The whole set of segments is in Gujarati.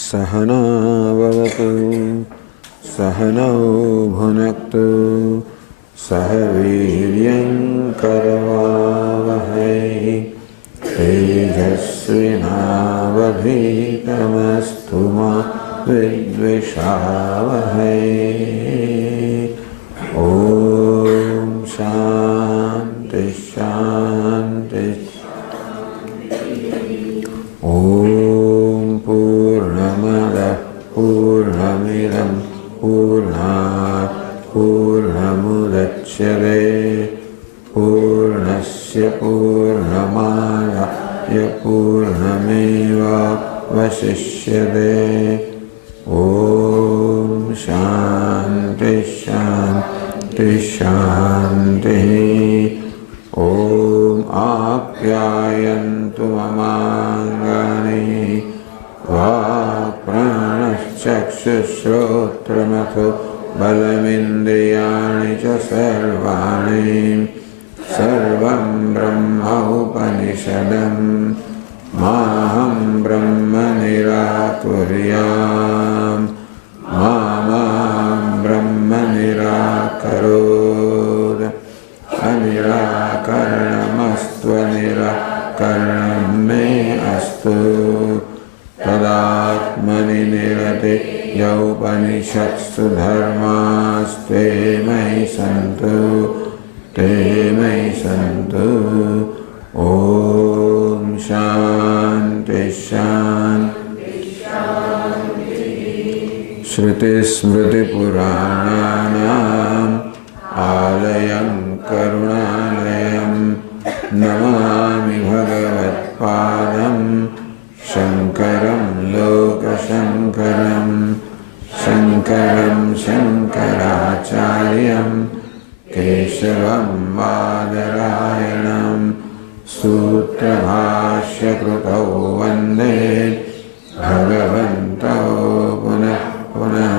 सहना भवतु सहनौ भुनक्तु सह वीर्यङ्करवावहै तेजस्विनावधीतमस्तु मा विद्विषावहै। ॐ शान्ति शान्ति। ॐ पूर्णमदः पूर्णमिदं पूर्णात् पूर्णमुदच्यते पूर्णस्य पूर्णमादाय पूर्णमेवावशिष्यते। ॐ शान्ति शान्ति शान्तिः। ॐ आप्यायन्तु ममाङ्गानि वाक्प्राणश्चक्षुश्रोत्रमथो बलमिन्द्रियाणि च सर्वाणि सर्वं ब्रह्म उपनिषदं माहं ब्रह्म निराकुर्याम् मा ब्रह्म निराकरोत्। अनिराकरणमस्त्वनिराकरणं मे अस्तु। तदात्मनि निरते यौपनिषत्सु धर्मास्ते मयि सन्तु ते मयि सन्तु। ॐ शान्ति शान्ति। श्रुतिस्मृतिपुराणानाम् आलयं करुणालयं नमामि भगवत्पादं शङ्करं लोकशङ्करं शङ्करं शङ्कराचार्यं केशवं बादरायणं सूत्रभाष्यकृतौ वन्दे भगवन्तौ पुनः पुनः।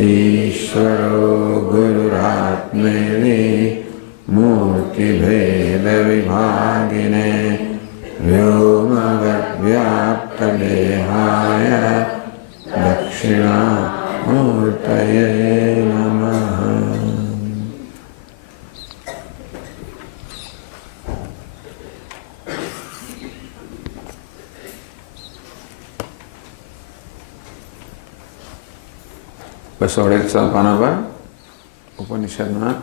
ईश्वरो गुरुरात्मेति मूर्तिभेदविभागिने व्योमवद्व्याप्तदेहाय दक्षिणामूर्तये नमः। बसो 101 पाना पर उपनिषद में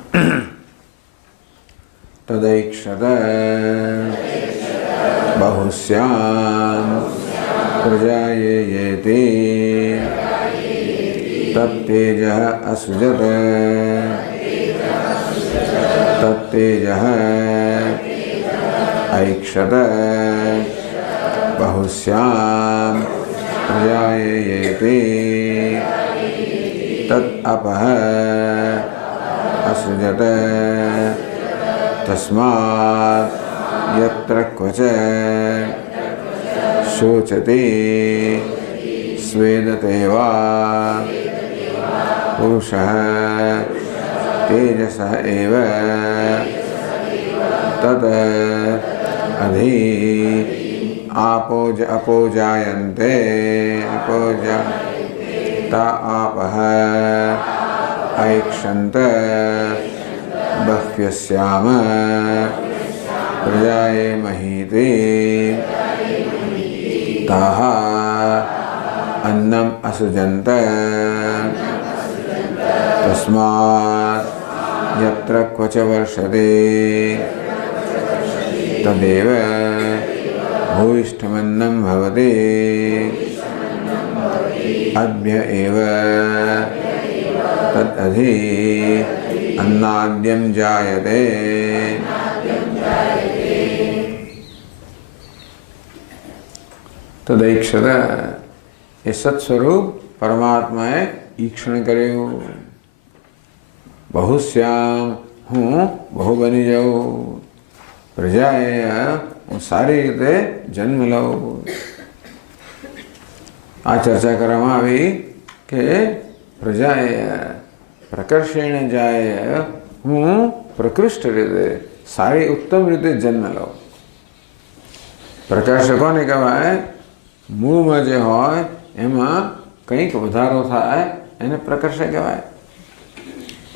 तदैक्षत बहुस्यां प्रजायेति तत्तेजः असृजत तत्तेजः ऐक्षत बहुस्यां प्रजायेति तत् अपः असृजत तस्मात् यत्र क्वच शोचति स्वेदते वा पुरुषः तेजसः एव तत् अधि अपोजायन्ते ता आपः ऐक्षन्त बह्व्यस्याम प्रजाये महीति ताः अन्नम् असृजन्त तस्मात् यत्र क्वच वर्षते तदेव भूयिष्ठमन्नं भवति अद्य एव तदधि अन्नाद्यं जायते। तदैक्षत ये सत्स्वरूप परमात्मा है ईक्षण करे हो। बहुश्याम हूँ बहु बनी जाओ प्रजाए હું સારી રીતે જન્મ લઉં। આ ચર્ચા કરવામાં આવી કે પ્રજાએ પ્રકર્ષેણ જાય હું પ્રકૃષ્ટ રીતે સારી ઉત્તમ રીતે જન્મ લઉં। પ્રકર્ષ કોને કહેવાય? મૂળમાં જે હોય એમાં કંઈક વધારો થાય એને પ્રકર્ષ કહેવાય.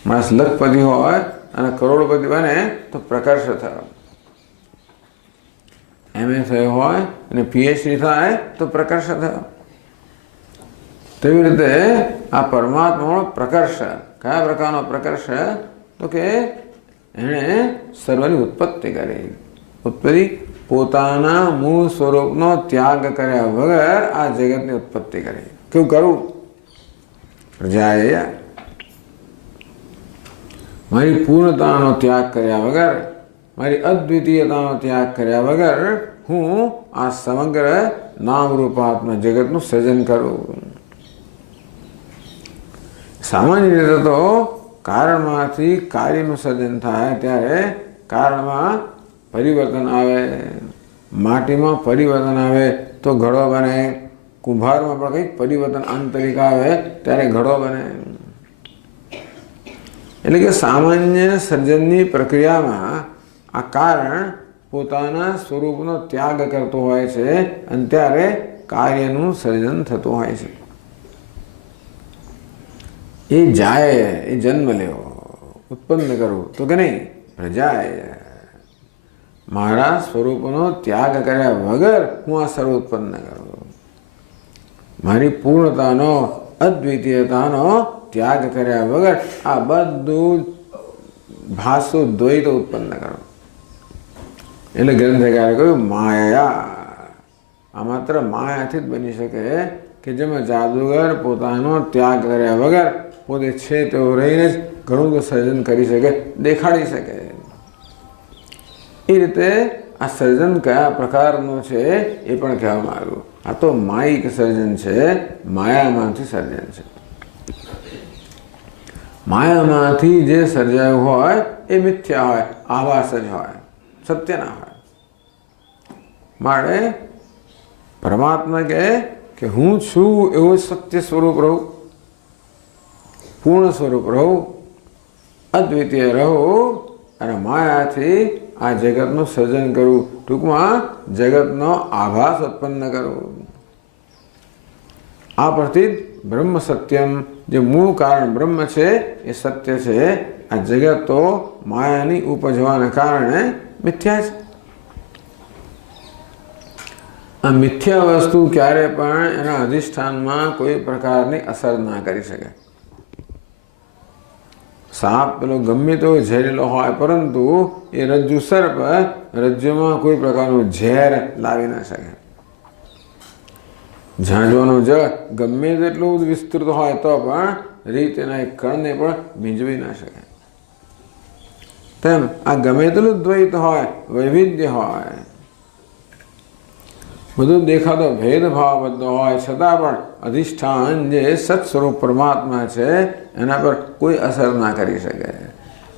માણસ લખપતિ હોય અને કરોડપતિ બને તો પ્રકર્ષ થયો. MA થયો હોય અને PhD થાય તો પ્રકર્ષ થયો. તેવી રીતે આ પરમાત્માનો પ્રકર્ષ. કયા પ્રકારનો પ્રકર્ષ? તો કે એણે સર્વની ઉત્પત્તિ કરી. ઉત્પત્તિ પોતાના મૂળ સ્વરૂપનો ત્યાગ કર્યા વગર આ જગતની ઉત્પત્તિ કરી. કેવું કરવું? પ્રજાએ મારી પૂર્ણતાનો ત્યાગ કર્યા વગર, મારી અદ્વિતીયતાનો ત્યાગ કર્યા વગર હું આ સમગ્ર નામરૂપાત્મક જગતનું સર્જન કરું. સામાન્ય રીતે તો કારણમાંથી કાર્યનું સર્જન થાય ત્યારે કારણમાં પરિવર્તન આવે. માટીમાં પરિવર્તન આવે તો ઘડો બને. કુંભારમાં પણ કંઈક પરિવર્તન આંતરિક આવે ત્યારે ઘડો બને. એટલે કે સામાન્ય સર્જનની પ્રક્રિયામાં આ કારણ પોતાના સ્વરૂપનો ત્યાગ કરતો હોય છે અને ત્યારે કાર્યનું સર્જન થતું હોય છે. એ જાય, એ જન્મ લેવો, ઉત્પન્ન કરવું તો કે નહીં? પ્રજાએ મારા સ્વરૂપનો ત્યાગ કર્યા વગર હું આ સર્વ ઉત્પન્ન કરું. મારી પૂર્ણતાનો, અદ્વિતીયતાનો ત્યાગ કર્યા વગર આ બધું ભાસો દ્વૈત ઉત્પન્ન કરો. એટલે ગ્રંથકારે કહ્યું માયા. આ માત્ર માયાથી જ બની શકે કે જેમાં જાદુગર પોતાનો ત્યાગ કર્યા વગર પોતે છે તેઓ રહીને જ ઘણું બધું સર્જન કરી શકે, દેખાડી શકે. એ રીતે આ સર્જન કયા પ્રકારનું છે એ પણ કહેવામાં આવ્યું. આ તો માયિક સર્જન છે, માયામાંથી સર્જન છે. માયામાંથી જે સર્જાયું હોય એ મિથ્યા હોય, આભાસ જ હોય, સત્ય ના હોય. માટે પરમાત્મા કહે કે હું છું એવું સત્ય સ્વરૂપ રહું, પૂર્ણ સ્વરૂપ રહું, અદ્વિતીય રહું અને માયાથી આ જગતનું સર્જન કરવું. ટૂંકમાં જગતનો આભાસ ઉત્પન્ન કરવું. આ પરથી બ્રહ્મ સત્યમ, જે મૂળ કારણ બ્રહ્મ છે એ સત્ય છે. આ જગત તો માયાની ઉપજવાના કારણે મિથ્યા છે. આ મિથ્યા વસ્તુ ક્યારે પણ એના અધિષ્ઠાનમાં કોઈ પ્રકારની અસર ના કરી શકે. સાપ પેલો ગમે તો ઝેરેલો હોય, પરંતુ એ રજ્જુ સર્પ રજ્જુમાં કોઈ પ્રકારનું ઝેર લાવી ના શકે. ઝાંઝવાનો જળ ગમે તેટલું વિસ્તૃત હોય તો પણ રીત એના એક કણને પણ ભીંજવી ના શકે. તેમ આ ગમે તેટલું દ્વૈત હોય, વૈવિધ્ય હોય, બધું દેખાતો ભેદભાવ બધો હોય, છતાં પણ અધિષ્ઠાન જે સત સ્વરૂપ પરમાત્મા છે એના પર કોઈ અસર ના કરી શકે.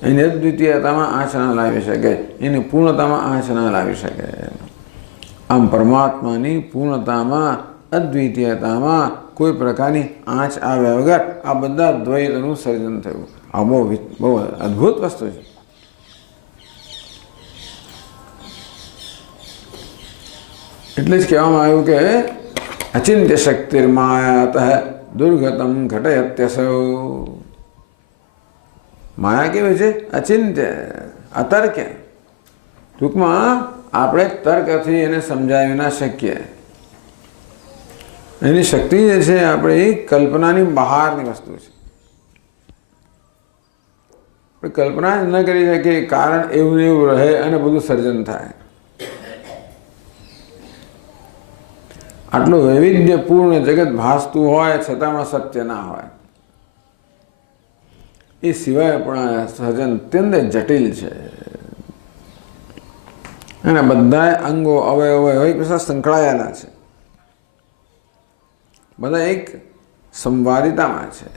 એની અદ્વિતીયતામાં આંચ ના લાવી શકે, એની પૂર્ણતામાં આંચ ના લાવી શકે. આમ પરમાત્માની પૂર્ણતામાં, અદ્વિતીયતામાં કોઈ પ્રકારની આંચ આવ્યા વગર આ બધા દ્વૈતનું સર્જન થયું. આ બહુ અદ્ભુત વસ્તુ છે. એટલે જ કહેવામાં આવ્યું કે અચિંત્ય શક્તિર્માયાત દુર્ગતમ ઘટયત્યસૌ. માયા કેવી છે? અચિંત્ય, અતર્ક્ય. ટૂંકમાં આપણે તર્કથી એને સમજાવી ના શકીએ. એની શક્તિ જે છે આપણી કલ્પનાની બહારની વસ્તુ છે. આપણે કલ્પના ન કરી શકીએ, કારણ એવું ને એવું રહે અને બધું સર્જન થાય. આટલું વૈવિધ્યપૂર્ણ જગત ભાસતું હોય છતાં પણ સત્ય ના હોય. એ સિવાય પણ સર્જન અત્યંત જટિલ છે. અને બધા અંગો અવયવો એક પછી સંકળાયેલા છે. બધા એક સંવાદિતામાં છે,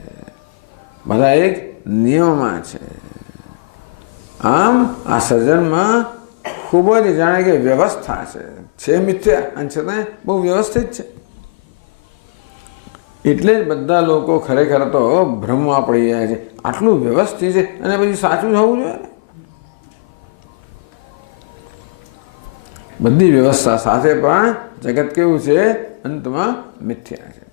બધા એક નિયમમાં છે. આમ આ સર્જનમાં ખૂબ જ જાણે કે વ્યવસ્થા છે મિથ્યા અને છતાં બહુ વ્યવસ્થિત છે. એટલે જ બધા લોકો ખરેખર તો ભ્રમમાં પડી જાય છે. આટલું વ્યવસ્થિત છે અને પછી સાચું જ હોવું જોઈએ. બધી વ્યવસ્થા સાથે પણ જગત કેવું છે? અંતમાં મિથ્યા છે.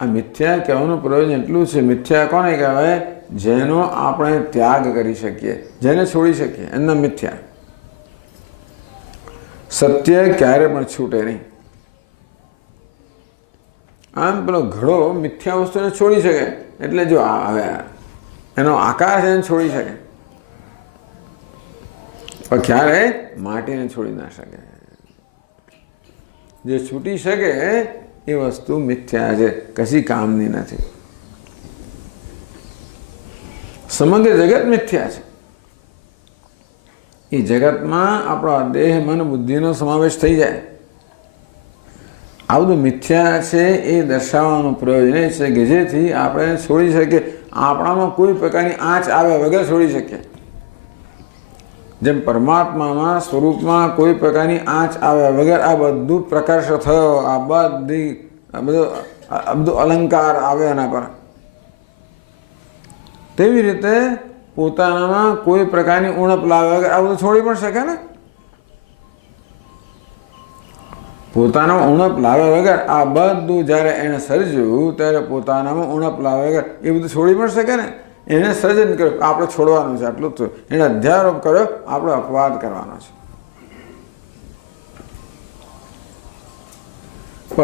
આ મિથ્યા કહેવાનું પ્રયોજન એટલું છે, મિથ્યા કોને કહેવાય? જેનો આપણે ત્યાગ કરી શકીએ, જેને છોડી શકીએ, એમના મિથ્યા. સત્ય ક્યારે પણ છૂટે નહીં. આમ પેલો ઘડો મિથ્યા વસ્તુને છોડી શકે, એટલે જો હવે એનો આકાર છે એને છોડી શકે, પણ ક્યારે માટીને છોડી ના શકે. જે છૂટી શકે એ વસ્તુ મિથ્યા છે, કશી કામની નથી. સમગ્ર જગત મિથ્યા છે. એ જગતમાં આપણા દેહ, મન, બુદ્ધિનો સમાવેશ થઈ જાય. આ બધું મિથ્યા છે એ દર્શાવવાનું પ્રયોજન એ છે કે જેથી આપણે છોડી શકીએ, આપણામાં કોઈ પ્રકારની આંચ આવ્યા વગર છોડી શકીએ. જેમ પરમાત્મામાં સ્વરૂપમાં કોઈ પ્રકારની આંચ આવ્યા વગર આ બધું પ્રકર્ષ થયો, આ બધું અલંકાર આવે એના પર, તેવી રીતે પોતાનામાં કોઈ પ્રકારની ઉણપ લાવ્યા વગર આ બધું છોડી પણ શકે ને. પોતાનામાં ઉણપ લાવ્યા વગર આ બધું જ્યારે એણે સર્જ્યું ત્યારે પોતાનામાં ઉણપ લાવ્યા વગર એ બધું છોડી પણ શકે ને. એણે સર્જન કર્યું, આપણે છોડવાનું છે, આટલું જ થયું. એણે અધ્યારોપ કર્યો, આપણે અપવાદ કરવાનો છે.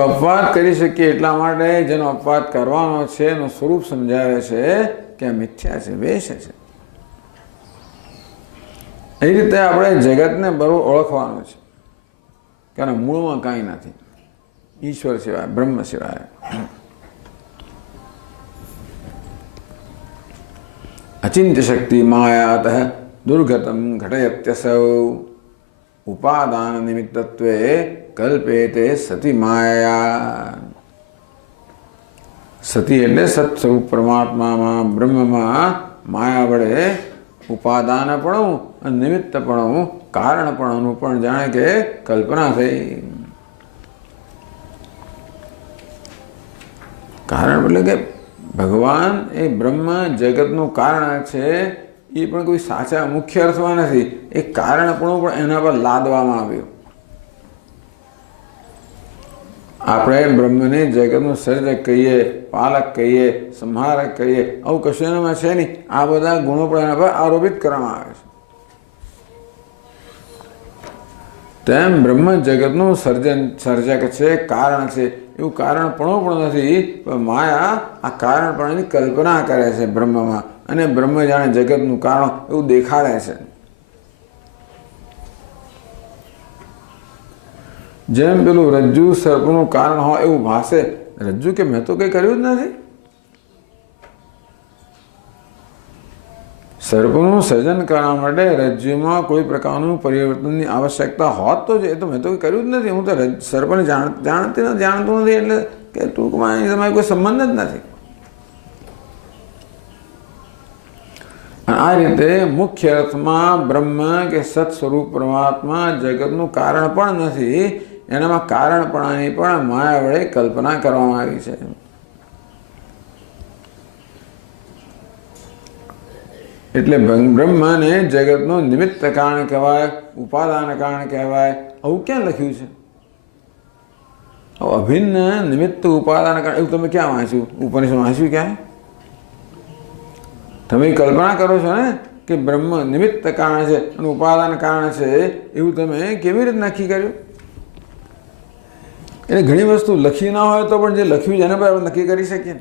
અપવાદ કરી શકીએ એટલા માટે જેનો અપવાદ કરવાનો છે એનું સ્વરૂપ સમજાવે છે કે આ મિથ્યા છે, વેશ છે. એ રીતે આપણે જગતને બરોબર ઓળખવાનું છે, કારણ મૂળમાં કાંઈ નથી ઈશ્વર સિવાય, બ્રહ્મ સિવાય. અચિંત્ય શક્તિ માયાત દુર્ગતમ ઘટયત્યસૌ ઉપાદાન નિમિત્તત્વે કલ્પેતે સતી માયા. સતી એટલે સત્સ્વરૂપ પરમાત્મામાં, બ્રહ્મમાં માયા વડે ઉપાદાનપણું અને નિમિત્તપણું, કારણપણું પણ જાણે કે કલ્પના થઈ. કારણ એટલે કે ભગવાન એ બ્રહ્મ જગતનું કારણ છે, એ પણ કોઈ સાચા મુખ્ય અર્થમાં નથી. એ કારણપણું પણ એના પર લાદવામાં આવ્યું. આપણે બ્રહ્મને જગતનું સર્જક કહીએ, પાલક કહીએ, સંહારક કહીએ, આવું કશું એનામાં છે નહીં. આ બધા ગુણો પણ એના પર આરોપિત કરવામાં આવે છે. તેમ બ્રહ્મ જગતનું સર્જક છે, કારણ છે. એવું કારણપણું પણ નથી, પણ માયા આ કારણપણાની કલ્પના કરે છે બ્રહ્મમાં, અને બ્રહ્મ જાણે જગતનું કારણ એવું દેખાડે છે. જેમ પેલું રજ્જુ સર્પનું કારણ હોય એવું ભાસે. રજ્જુ કે મેં તો કંઈ કર્યું જ નથી. સર્પનું સર્જન કરવા માટે રજ્જુમાં કોઈ પ્રકારનું પરિવર્તનની આવશ્યકતા હોત તો જ. એ તો મેં તો કંઈ કર્યું જ નથી. હું તો સર્પને જાણતું નથી, એટલે કે ટૂંકમાં એની તમારે કોઈ સંબંધ જ નથી. આ રીતે મુખ્ય અર્થમાં બ્રહ્મ કે સત સ્વરૂપ પરમાત્મા જગતનું કારણ પણ નથી. એનામાં કારણપણાની પણ માયા વડે કલ્પના કરવામાં આવી છે. એટલે બ્રહ્મને જગતનું નિમિત્ત કારણ કહેવાય, ઉપાદાન કારણ કહેવાય. આવું ક્યાં લખ્યું છે? અભિન્ન નિમિત્ત ઉપાદાન કારણ એવું તમે ક્યાં વાંચ્યું? ઉપનિષદ વાંચ્યું ક્યાં? તમે કલ્પના કરો છો ને કે બ્રહ્મ નિમિત્ત કારણ છે અને ઉપાદાન કારણ છે, એવું તમે કેવી રીતે નક્કી કર્યું? એટલે ઘણી વસ્તુ લખી ના હોય તો પણ જે લખ્યું છે એના પર આપણે નક્કી કરી શકીએ.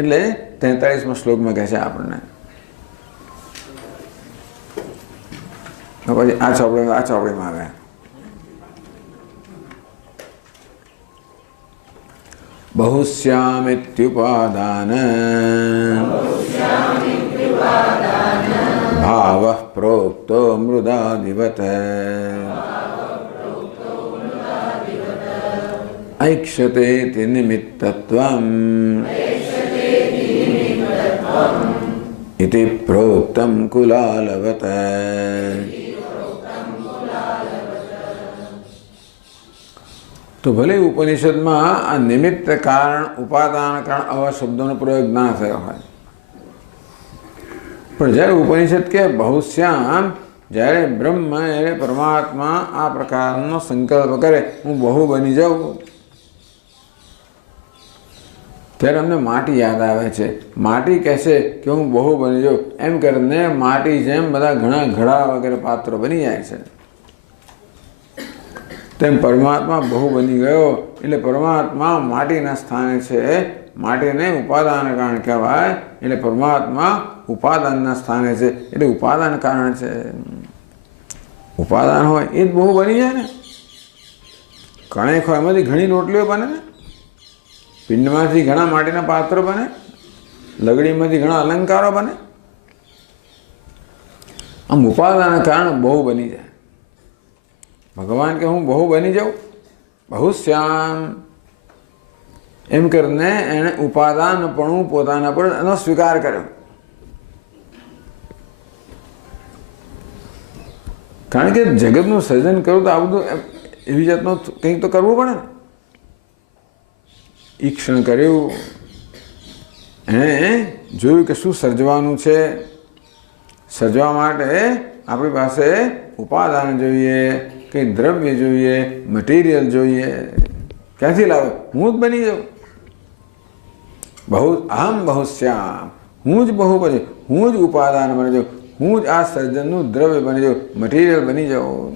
એટલે 43મા શ્લોકમાં કહે છે આપણને, પછી આ ચોપડીમાં આવે બહુશ્યામિત્યુપાદાન ભાવ પ્રોક્તો મૃદાદિવત ઐક્ષતે નિમિત્તત્વમ ઇતિ પ્રોક્તમ કુલાલવત. તો ભલે ઉપનિષદમાં આ નિમિત્ત કારણ, ઉપાદાન કારણ આવા શબ્દોનો પ્રયોગ ના થયો હોય, પણ જ્યારે ઉપનિષદ કે બહુશ્યામ જ્યારે બ્રહ્મ એટલે પરમાત્મા આ પ્રકારનો સંકલ્પ કરે હું બહુ બની જાઉં, ત્યારે અમને માટી યાદ આવે છે. માટી કહેશે કે હું બહુ બની જાઉં, એમ કરીને માટી જેમ બધા ઘણા ઘડા વગેરે પાત્રો બની જાય છે, તેમ પરમાત્મા બહુ બની ગયો. એટલે પરમાત્મા માટીના સ્થાને છે. માટીને ઉપાદાન કારણ કહેવાય. એટલે પરમાત્મા ઉપાદાનના સ્થાને છે. એટલે ઉપાદાન કારણ છે. ઉપાદાન હોય એ જ બહુ બની જાય ને. કણેક હોય એમાંથી ઘણી રોટલીઓ બને ને, પિંડમાંથી ઘણા માટીના પાત્રો બને, લગડીમાંથી ઘણા અલંકારો બને. આમ ઉપાદાન કારણ બહુ બની જાય. ભગવાન કે હું બહુ બની જાઉં, બહુ શ્યામ, એમ કરીને એણે ઉપાદાનપણું પોતાના પર એનો સ્વીકાર કર્યો. કારણ કે જગતનું સર્જન કરવું તો આ બધું એવી જાતનું કંઈક તો કરવું પડે ને. ઈક્ષણ કર્યું, એણે જોયું કે શું સર્જવાનું છે. સર્જવા માટે આપણી પાસે ઉપાદાન જોઈએ, કંઈ દ્રવ્ય જોઈએ, મટીરિયલ જોઈએ. ક્યાંથી લાવે? હું જ બની જાઉં. બહુ અહમ બહુ શ્યામ, હું જ બહુ બની, હું જ ઉપાદાન બની જાઉં, હું જ આ સર્જનનું દ્રવ્ય બની જાઉં, મટીરિયલ બની જાઉં.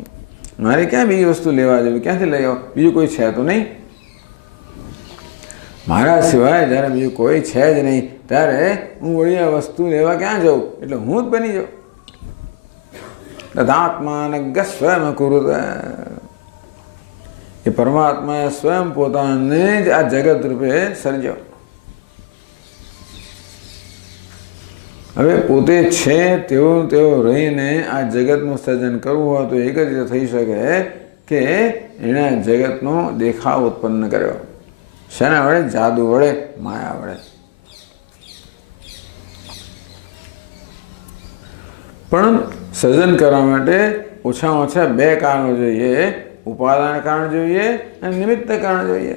મારે ક્યાં બીજી વસ્તુ લેવા જવી? ક્યાંથી લઈ આવો? બીજું કોઈ છે તો નહીં. મારા સિવાય જ્યારે બીજું કોઈ છે જ નહીં, ત્યારે હું વળી આ વસ્તુ લેવા ક્યાં જાઉં? એટલે હું જ બની જાઉં. તદાત્માન સ્વયં કુરુત, એ પરમાત્માએ સ્વયં પોતાને જ આ જગત રૂપે સર્જ્યો. હવે પોતે છે તેઓ રહીને આ જગતનું સર્જન કરવું હોય તો એક જ રીતે થઈ શકે કે એણે જગતનો દેખાવ ઉત્પન્ન કર્યો. શેના વડે? જાદુ વડે, માયા વડે. પણ સર્જન કરવા માટે ઓછામાં ઓછા બે કારણો જોઈએ. ઉપાદાન કારણ જોઈએ અને નિમિત્ત કારણ જોઈએ.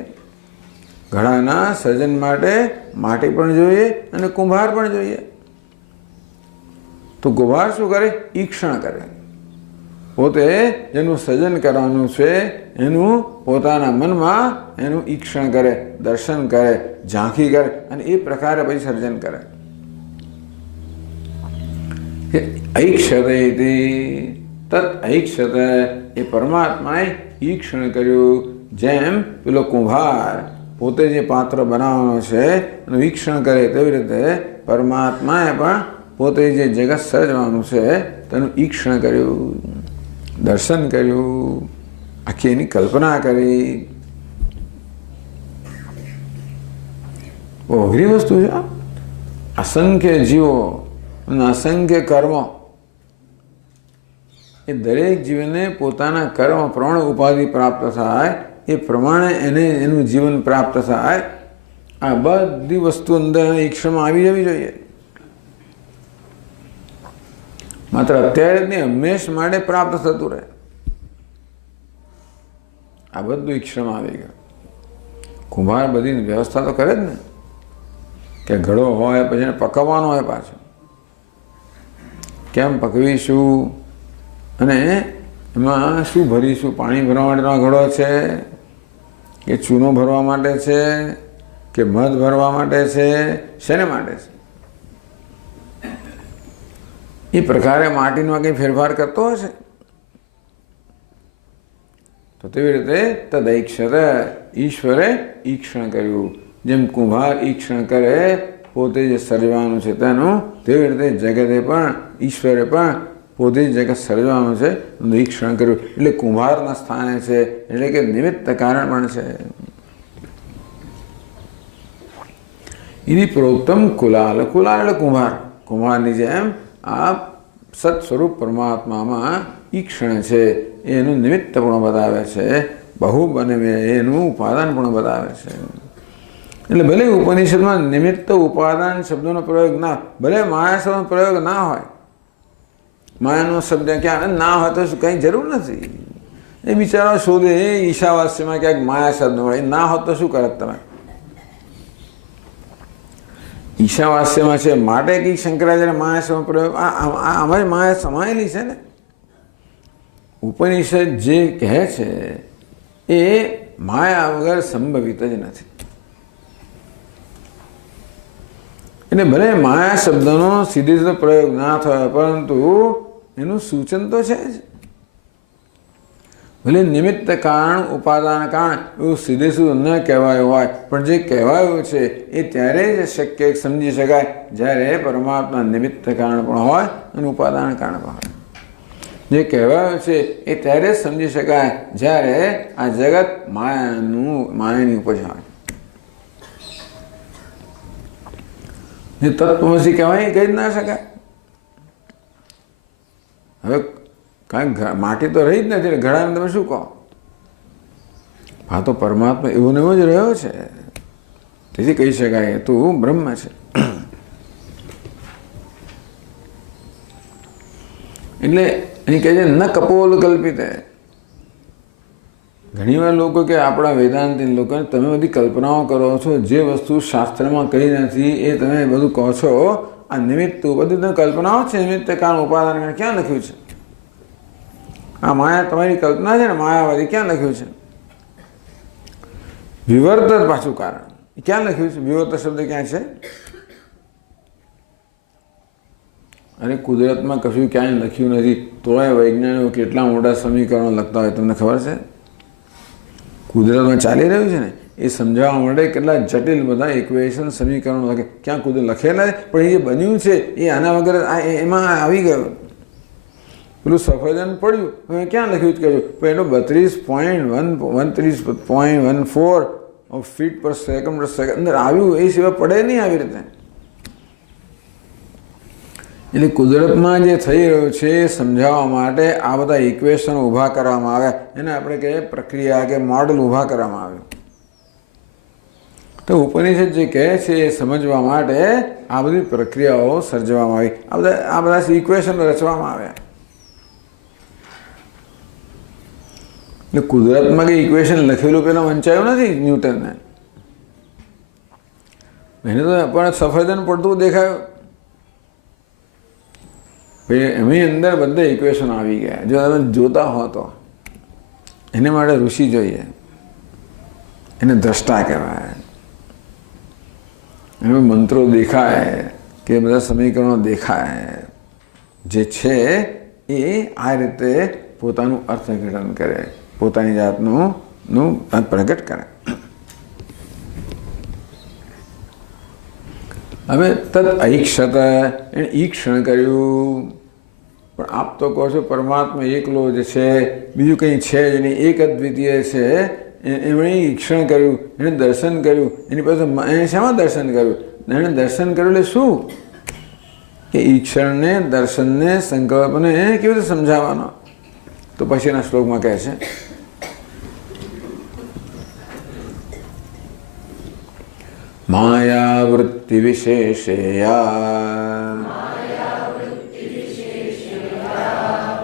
ઘડાના સર્જન માટે માટી પણ જોઈએ અને કુંભાર પણ જોઈએ. તો કુંભાર શું કરે? ઈક્ષણ કરે. પોતે જેનું સર્જન કરવાનું છે એનું પોતાના મનમાં એનું ઈક્ષણ કરે, દર્શન કરે, ઝાંખી કરે અને એ પ્રકારે પછી સર્જન કરે. ઐક્ષતે તત ઐક્ષત, એ પરમાત્માએ ઈક્ષણ કર્યું. જેમ પેલો કુંભાર પોતે જે પાત્ર બનાવવાનો છે એનું ઈક્ષણ કરે તેવી રીતે પરમાત્માએ પણ પોતે જે જગત સર્જવાનું છે તેનું ઈક્ષણ કર્યું, દર્શન કર્યું, આખી એની કલ્પના કરી. બહુ અઘરી વસ્તુ છે. અસંખ્ય જીવો અને અસંખ્ય કર્મો, એ દરેક જીવને પોતાના કર્મ પ્રમાણે ઉપાધિ પ્રાપ્ત થાય, એ પ્રમાણે એને એનું જીવન પ્રાપ્ત થાય. આ બધી વસ્તુ અંદર ઈક્ષણમાં આવી જવી જોઈએ. માત્ર અત્યારે જ નહીં, હંમેશ માટે પ્રાપ્ત થતું રહે. આ બધું ઈક્ષણમાં આવી ગયું. કુંભાર બધી વ્યવસ્થા તો કરે જ ને, કે ઘડો હોય પછી એને પકવવાનો હોય પાછો, કેમ પકવીશું અને એમાં શું ભરીશું? પાણી ભરવા માટેનો ઘડો છે કે ચૂનો ભરવા માટે છે કે મધ ભરવા માટે છે? શેને માટે છે? એ પ્રકારે માટીમાં કંઈ ફેરફાર કરતો હશે. તો તેવી રીતે તદૈક્ષત, ઈશ્વરે ઈક્ષણ કર્યું. જેમ કુંભાર ઈક્ષણ કરે પોતે જે સર્જવાનું છે તેનું, તેવી રીતે જગતે પણ, ઈશ્વરે પણ પોતે જગત સર્જવાનું છે ઈક્ષણ કર્યું. એટલે કુંભારના સ્થાને છે, એટલે કે નિમિત્ત કારણ પણ છે. એની પ્રોક્તમ કુલાલ, કુલાલ એટલે કુંભાર. કુંભારની જેમ આ સત સ્વરૂપ પરમાત્મામાં ઈક્ષણ છે, એનું નિમિત્ત પણ બતાવે છે. બહુ બને એનું ઉપાદાન પણ બતાવે છે. એટલે ભલે ઉપનિષદમાં નિમિત્ત ઉપાદાન શબ્દોનો પ્રયોગ ના, ભલે માયા શબ્દનો પ્રયોગ ના હોય, માયાનો શબ્દ ક્યાં ના હોય તો કંઈ જરૂર નથી. એ બિચારા શોધે એ ઈશાવાસ્યમાં ક્યાંક માયા શબ્દ મળે, ના હોત તો શું કરત તમે? ઈશાવાસ્યમાં છે માટે કંઈક શંકરાચાર્ય માયા શબ્દ પ્રયોગ, અમારી માયા સમાયેલી છે ને. ઉપનિષદ જે કહે છે એ માયા વગર સંભવિત જ નથી. એટલે ભલે માયા શબ્દનો સીધે સીધો પ્રયોગ ના થયો, પરંતુ એનું સૂચન તો છે જ. ભલે નિમિત્ત કારણ ઉપાદાન કારણ એવું સીધે સીધું ન કહેવાયું હોય, પણ જે કહેવાયું છે એ ત્યારે જ શક્ય સમજી શકાય જ્યારે પરમાત્મા નિમિત્ત કારણ પણ હોય અને ઉપાદાન કારણ પણ હોય. જે કહેવાયું છે એ ત્યારે જ સમજી શકાય જ્યારે આ જગત માયાની ઉપજ હોય. જે તત્વમસી કહેવાય એ કહી જ ના શકાય. હવે કાંઈક માટી તો રહી જ નથી, ઘડાને તમે શું કહો? આ તો પરમાત્મા એવો ને એવો જ રહ્યો છે, તેથી કહી શકાય તું બ્રહ્મ છે. એટલે એની કહે છે ન કપોલ કલ્પિત. ઘણી વાર લોકો કે આપણા વેદાંતી લોકો તમે બધી કલ્પનાઓ કરો છો, જે વસ્તુ શાસ્ત્રમાં કહી નથી એ તમે બધું કહો છો. આ નિમિત્ત બધી તમે કલ્પનાઓ છે, નિમિત્ત કારણ ઉપાદાન કારણ ક્યાં લખ્યું છે? આ માયા તમારી કલ્પના છે ને, માયાવાદી ક્યાં લખ્યું છે? વિવર્ત પાછું કારણ ક્યાં લખ્યું છે? વિવર્ત શબ્દ ક્યાં છે? અરે કુદરતમાં કશું ક્યાંય લખ્યું નથી, તોય વૈજ્ઞાનિકો કેટલા મોટા સમીકરણો લખતા હોય તમને ખબર છે? કુદરતમાં ચાલી રહ્યું છે ને એ સમજાવવા માટે કેટલા જટિલ બધા ઇક્વેશન સમીકરણો લખે. ક્યાં કુદરત લખેલા છે, પણ એ જે બન્યું છે એ આના વગર એમાં આવી ગયું. પેલું સફરજન પડ્યું, હવે ક્યાં લખ્યું જ કહ્યું? પણ એનો 32.114 ફીટ પર સેકન્ડ અંદર આવ્યું, એ સિવાય પડે નહીં આવી રીતે. એટલે કુદરતમાં જે થઈ રહ્યું છે એ સમજાવવા માટે આ બધા ઇક્વેશનો ઊભા કરવામાં આવ્યા. એને આપણે કહીએ પ્રક્રિયા કે મોડલ ઊભા કરવામાં આવ્યું. તો ઉપનિષદ જે કહે છે એ સમજવા માટે આ બધી પ્રક્રિયાઓ સર્જવામાં આવી, આ બધા ઇક્વેશનો રચવામાં આવ્યા. એટલે કુદરતમાં કંઈ ઇક્વેશન લખેલું પેલા વંચાયું નથી ન્યૂટનને. એને તો પણ સફરજન પડતું દેખાયું, એમની અંદર બધા ઇક્વેશન આવી ગયા. જો તમે જોતા હો તો એને માટે ઋષિ જોઈએ, એને દ્રષ્ટા કહેવાય. એમાં મંત્રો દેખાય કે બધા સમીકરણો દેખાય, જે છે એ આ રીતે પોતાનું અર્થઘટન કરે, પોતાની જાતનું પ્રગટ કરે. હવે તદ ઐક્ષત એને ઈક્ષણ કર્યું. પણ આપ તો કહો છો પરમાત્મા એકલો જ છે, બીજું કંઈ છે જ નહીં, એક અદ્વિતીય છે. એમણે ઈક્ષણ કર્યું, એણે દર્શન કર્યું. એની પાસે એને શામાં દર્શન કર્યું? એણે દર્શન કર્યું એટલે શું? કે ઈક્ષણને, દર્શનને, સંકલ્પને કેવી રીતે સમજાવવાનો? તો પછી એના શ્લોકમાં કહે છે માયાવૃત્તિ વિશેષેયા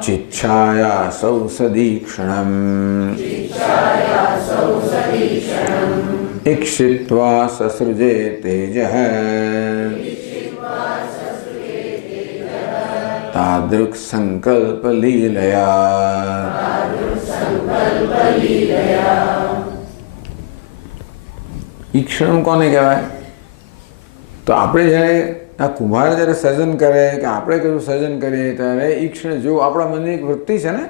ચિચ્છાયા સૌ સદીક્ષણમ ઈક્ષિત્વા સસૃજે તેજઃ તાદૃક સંકલ્પ લીલયા. ઈક્ષણ કોને કહેવાય? તો આપણે જ્યારે આ કુંભાર જ્યારે સર્જન કરે કે આપણે કયું સર્જન કરીએ ત્યારે ઈક્ષણ જો આપણા મનની એક વૃત્તિ છે ને,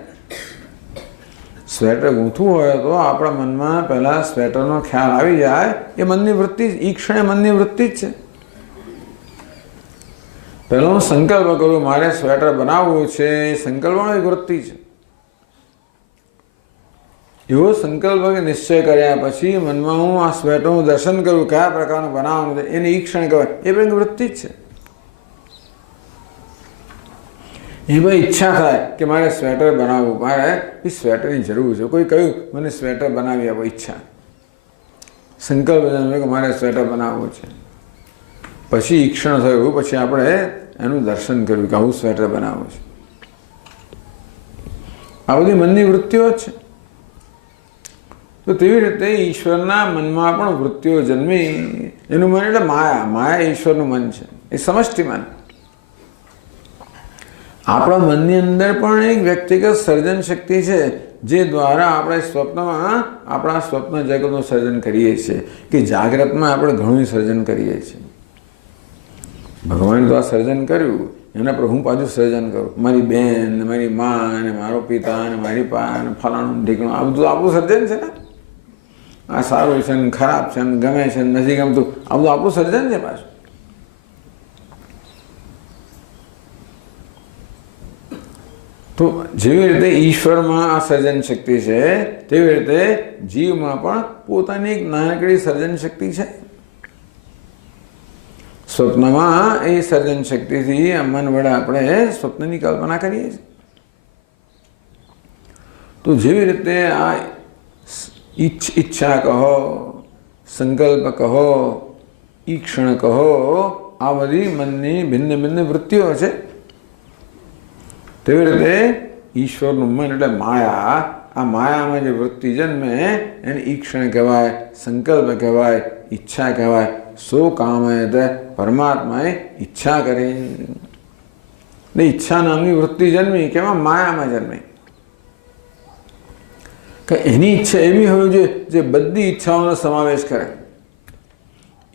સ્વેટર ગૂંથવું હોય તો આપણા મનમાં પહેલાં સ્વેટરનો ખ્યાલ આવી જાય, એ મનની વૃત્તિ, ઈક્ષણ એ મનની વૃત્તિ જ છે. પહેલો હું સંકલ્પ કરું મારે સ્વેટર બનાવવું છે, એ સંકલ્પનો એક વૃત્તિ છે. એવો સંકલ્પ કે નિશ્ચય કર્યા પછી મનમાં હું આ સ્વેટરનું દર્શન કરું, કયા પ્રકારનું બનાવવાનું છે, એને ઈક્ષણ કહેવાય. એ પણ વૃત્તિ જ છે. એમાં ઈચ્છા થાય કે મારે સ્વેટર બનાવવું, મારે એ સ્વેટરની જરૂર છે. કોઈ કહ્યું મને સ્વેટર બનાવી આપો, ઈચ્છા, સંકલ્પ કે મારે સ્વેટર બનાવવું છે. પછી ઈક્ષણ થયું, પછી આપણે એનું દર્શન કર્યું કે આવું સ્વેટર બનાવવું છે. આ બધી મનની વૃત્તિઓ જ છે. તો તેવી રીતે ઈશ્વરના મનમાં પણ વૃત્તિઓ જન્મી. એનું મન એટલે માયા. માયા ઈશ્વરનું મન છે, એ સમષ્ટિ મન. આપણા મનની અંદર પણ એક વ્યક્તિગત સર્જન શક્તિ છે, જે દ્વારા આપણે સ્વપ્નમાં આપણા સ્વપ્ન જગતનું સર્જન કરીએ છીએ, કે જાગ્રતમાં આપણે ઘણું સર્જન કરીએ છીએ. ભગવાને તો આ સર્જન કર્યું, એના પર હું પાછું સર્જન કરું. મારી બેન ને મારી મા ને મારો પિતા ને મારી પા ને ફલાણું ઢીકણું, આ બધું આપણું સર્જન છે ને. આ સારું છે ને ખરાબ છે ને ગમે છે ને નથી ગમતું, આ બધું આપણું સર્જન છે પાછું. તો જેવી રીતે ઈશ્વરમાં આ સર્જન શક્તિ છે, તેવી રીતે જીવમાં પણ પોતાની એક નાનકડી સર્જન શક્તિ છે. સ્વપ્નમાં એ સર્જન શક્તિથી આ મન વડે આપણે સ્વપ્નની કલ્પના કરીએ છીએ. તો જેવી રીતે આ ઈચ્છા કહો, સંકલ્પ કહો, ઈક્ષણ કહો, આ બધી મનની ભિન્ન ભિન્ન વૃત્તિઓ છે. તેવી રીતે ઈશ્વરનું મન એટલે માયા, આ માયામાં જે વૃત્તિ જન્મે એને ઈક્ષણ કહેવાય, સંકલ્પ કહેવાય, ઈચ્છા કહેવાય. સો કામયત, પરમાત્માએ ઈચ્છા કરી. ઈચ્છા નામની વૃત્તિ જન્મી કેમાં? માયામાં જન્મી. કે એની ઈચ્છા એવી હોવી જોઈએ જે બધી ઈચ્છાઓનો સમાવેશ કરે.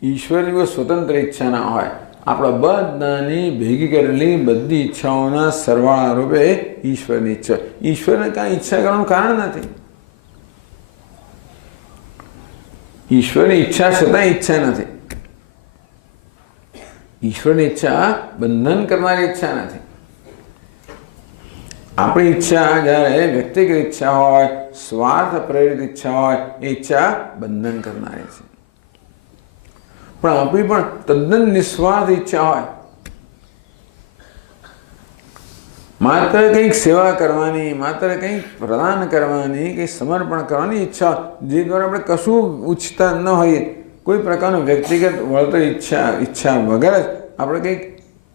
ઈશ્વરની કોઈ સ્વતંત્ર ઈચ્છા ના હોય, આપણા બધાની ભેગી કરેલી બધી ઈચ્છાઓના સરવાળા રૂપે ઈશ્વરની ઈચ્છા. ઈશ્વરને કાંઈ ઈચ્છા કરવાનું કારણ નથી. ઈશ્વરની ઈચ્છા છતાં ઈચ્છા નથી. ઈશ્વરની ઈચ્છા બંધન કરનારી ઈચ્છા નથી. આપણી ઈચ્છા જ્યારે વ્યક્તિગત ઈચ્છા હોય, સ્વાર્થ પ્રેરિત ઈચ્છા હોય, એ ઈચ્છા બંધન કરનારી છે. પણ આપણી પણ તદ્દન નિસ્વાર્થ ઈચ્છા હોય, માત્ર કંઈક સેવા કરવાની, માત્ર કંઈક પ્રદાન કરવાની, કંઈક સમર્પણ કરવાની ઈચ્છા, જે દ્વારા આપણે કશું ઈચ્છતા ન હોઈએ, કોઈ પ્રકારનું વ્યક્તિગત વળતર ઈચ્છા વગર જ આપણે કંઈક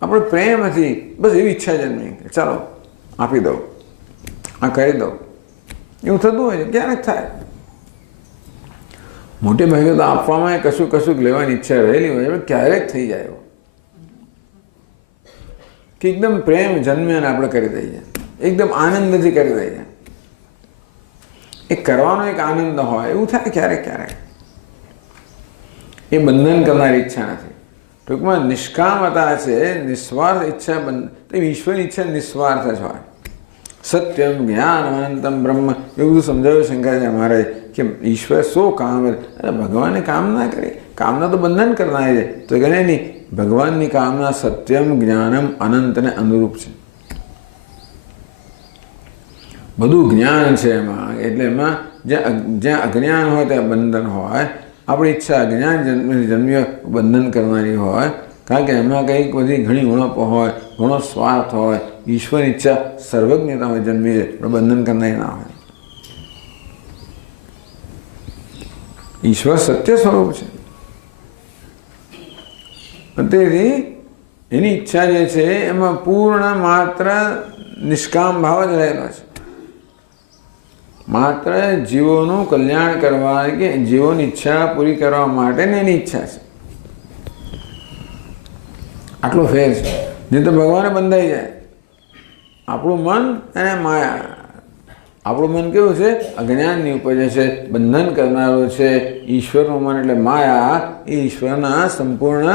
આપણે પ્રેમથી બસ એવી ઈચ્છા જન્મી, ચાલો આપી દઉં, આ કરી દઉં, એવું થતું હોય છે. ક્યારેક થાય. મોટે ભાગે તો આપવામાં કશું લેવાની ઈચ્છા રહેલી હોય, ક્યારેક થઈ જાય એવો કે એકદમ પ્રેમ જન્મે અને આપણે કરી દઈએ, એકદમ આનંદથી કરી દઈએ. એ કરવાનો એક આનંદ હોય, એવું થાય ક્યારેક. એ બંધન કરનારી ઈચ્છા નથી. ટૂંકમાં નિષ્કામતા છે, નિસ્વાર્થ ઈચ્છા. ઈશ્વરની ઈચ્છા નિસ્વાર્થ જ હોય. સત્યમ જ્ઞાન અનંતમ બ્રહ્મ, એવું બધું સમજાવ્યું શંકરાચાર્ય મહારાજ કે ઈશ્વર સો કામ. અરે ભગવાને કામ ના કરી, કામના તો બંધન કરનારી છે. તો ગણે નહીં, ભગવાનની કામના સત્યમ જ્ઞાનમ અનંતને અનુરૂપ છે. બધું જ્ઞાન છે એમાં. એટલે એમાં જ્યાં અજ્ઞાન હોય ત્યાં બંધન હોય. આપણી ઈચ્છા અજ્ઞાન જન્મ્ય બંધન કરનારી હોય, કારણ કે એમાં કંઈક બધી ઘણી ઉણપો હોય, ઘણો સ્વાર્થ હોય. ઈશ્વરની ઈચ્છા સર્વજ્ઞતામાં જન્મી છે, પણ બંધન કરનારી ના હોય. ઈશ્વર સત્ય સ્વરૂપ છે. તેથી એની ઈચ્છા જે છે એમાં પૂર્ણ માત્ર નિષ્કામ ભાવ જ રહેલો છે. માત્ર જીવોનું કલ્યાણ કરવા કે જીવોની ઈચ્છા પૂરી કરવા માટેની એની ઈચ્છા છે. આટલો ફેર છે. જે તો ભગવાને બંધાઈ જાય. આપણું મન અને માયા. આપણું મન કેવું છે? અજ્ઞાનની ઉપજ છે, બંધન કરનારું છે. ઈશ્વરનું મન એટલે માયા, એ ઈશ્વરના સંપૂર્ણ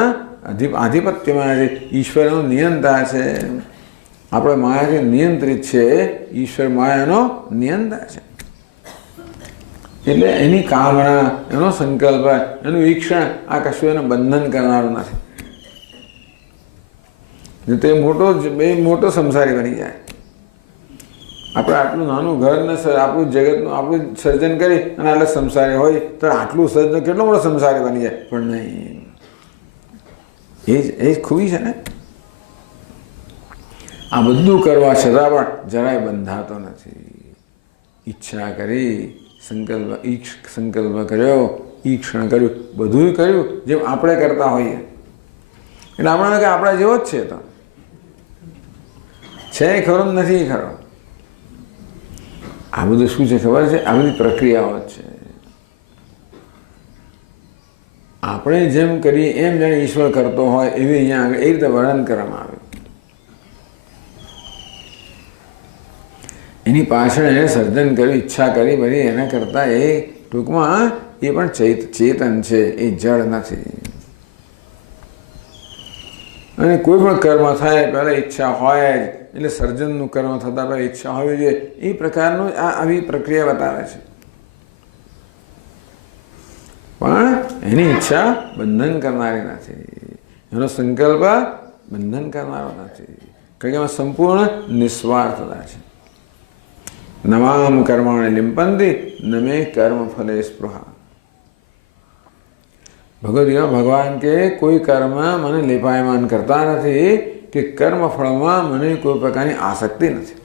આધિપત્યમાં છે. ઈશ્વરનો નિયંતા છે. આપણે માયાથી નિયંત્રિત છે, ઈશ્વર માયાનો નિયંતા છે. એટલે એની કામના, એનો સંકલ્પ, એનું ઈક્ષણ, આ કશું એને બંધન કરનારું નથી. તે મોટો સંસારી બની જાય. આપણે આટલું નાનું ઘર ને આપણું જગતનું આપણું સર્જન કરી અને આટલા સંસારી હોય તો આટલું સર્જન કેટલો મોટો સંસારી બની જાય. પણ નહીં, એ જ ખૂબી છે ને. આ બધું કરવા છતાં પણ જરાય બંધાતો નથી. ઈચ્છા કરી, સંકલ્પ કર્યો, ઈક્ષણ કર્યું, બધું કર્યું જેમ આપણે કરતા હોઈએ. એટલે આપણે કે આપણા જેવો જ છે. તો છે ખરો નથી ખરો. આ બધું શું છે ખબર છે? આ બધી પ્રક્રિયાઓ જ છે. આપણે જેમ કરીએ એમ જાણે ઈશ્વર કરતો હોય એવી અહીંયા આગળ એ રીતે વર્ણન કરવામાં આવે. એની પાછળ એને સર્જન કર્યું, ઈચ્છા કરી બધી, એના કરતાં એ ટૂંકમાં એ પણ ચેતન છે, એ જળ નથી. અને કોઈ પણ કર્મ થાય પહેલાં ઈચ્છા હોય જ, એટલે સર્જનનું કર્મ થતાં પહેલાં ઈચ્છા હોવી જોઈએ. એ પ્રકારનું આવી પ્રક્રિયા બતાવે છે. પણ એની ઈચ્છા બંધન કરનારી નથી, એનો સંકલ્પ બંધન કરનારો નથી, કારણ કે એમાં સંપૂર્ણ નિસ્વાર્થતા છે. નમામ કર્માણિ લિંપંતિ ન મે કર્મ ફલે સ્પૃહા. ભગવાન કે કોઈ કર્મ મને લેપાયમાન કરતા નથી, કે કર્મ ફળમાં મને કોઈ પ્રકારની આસક્તિ નથી.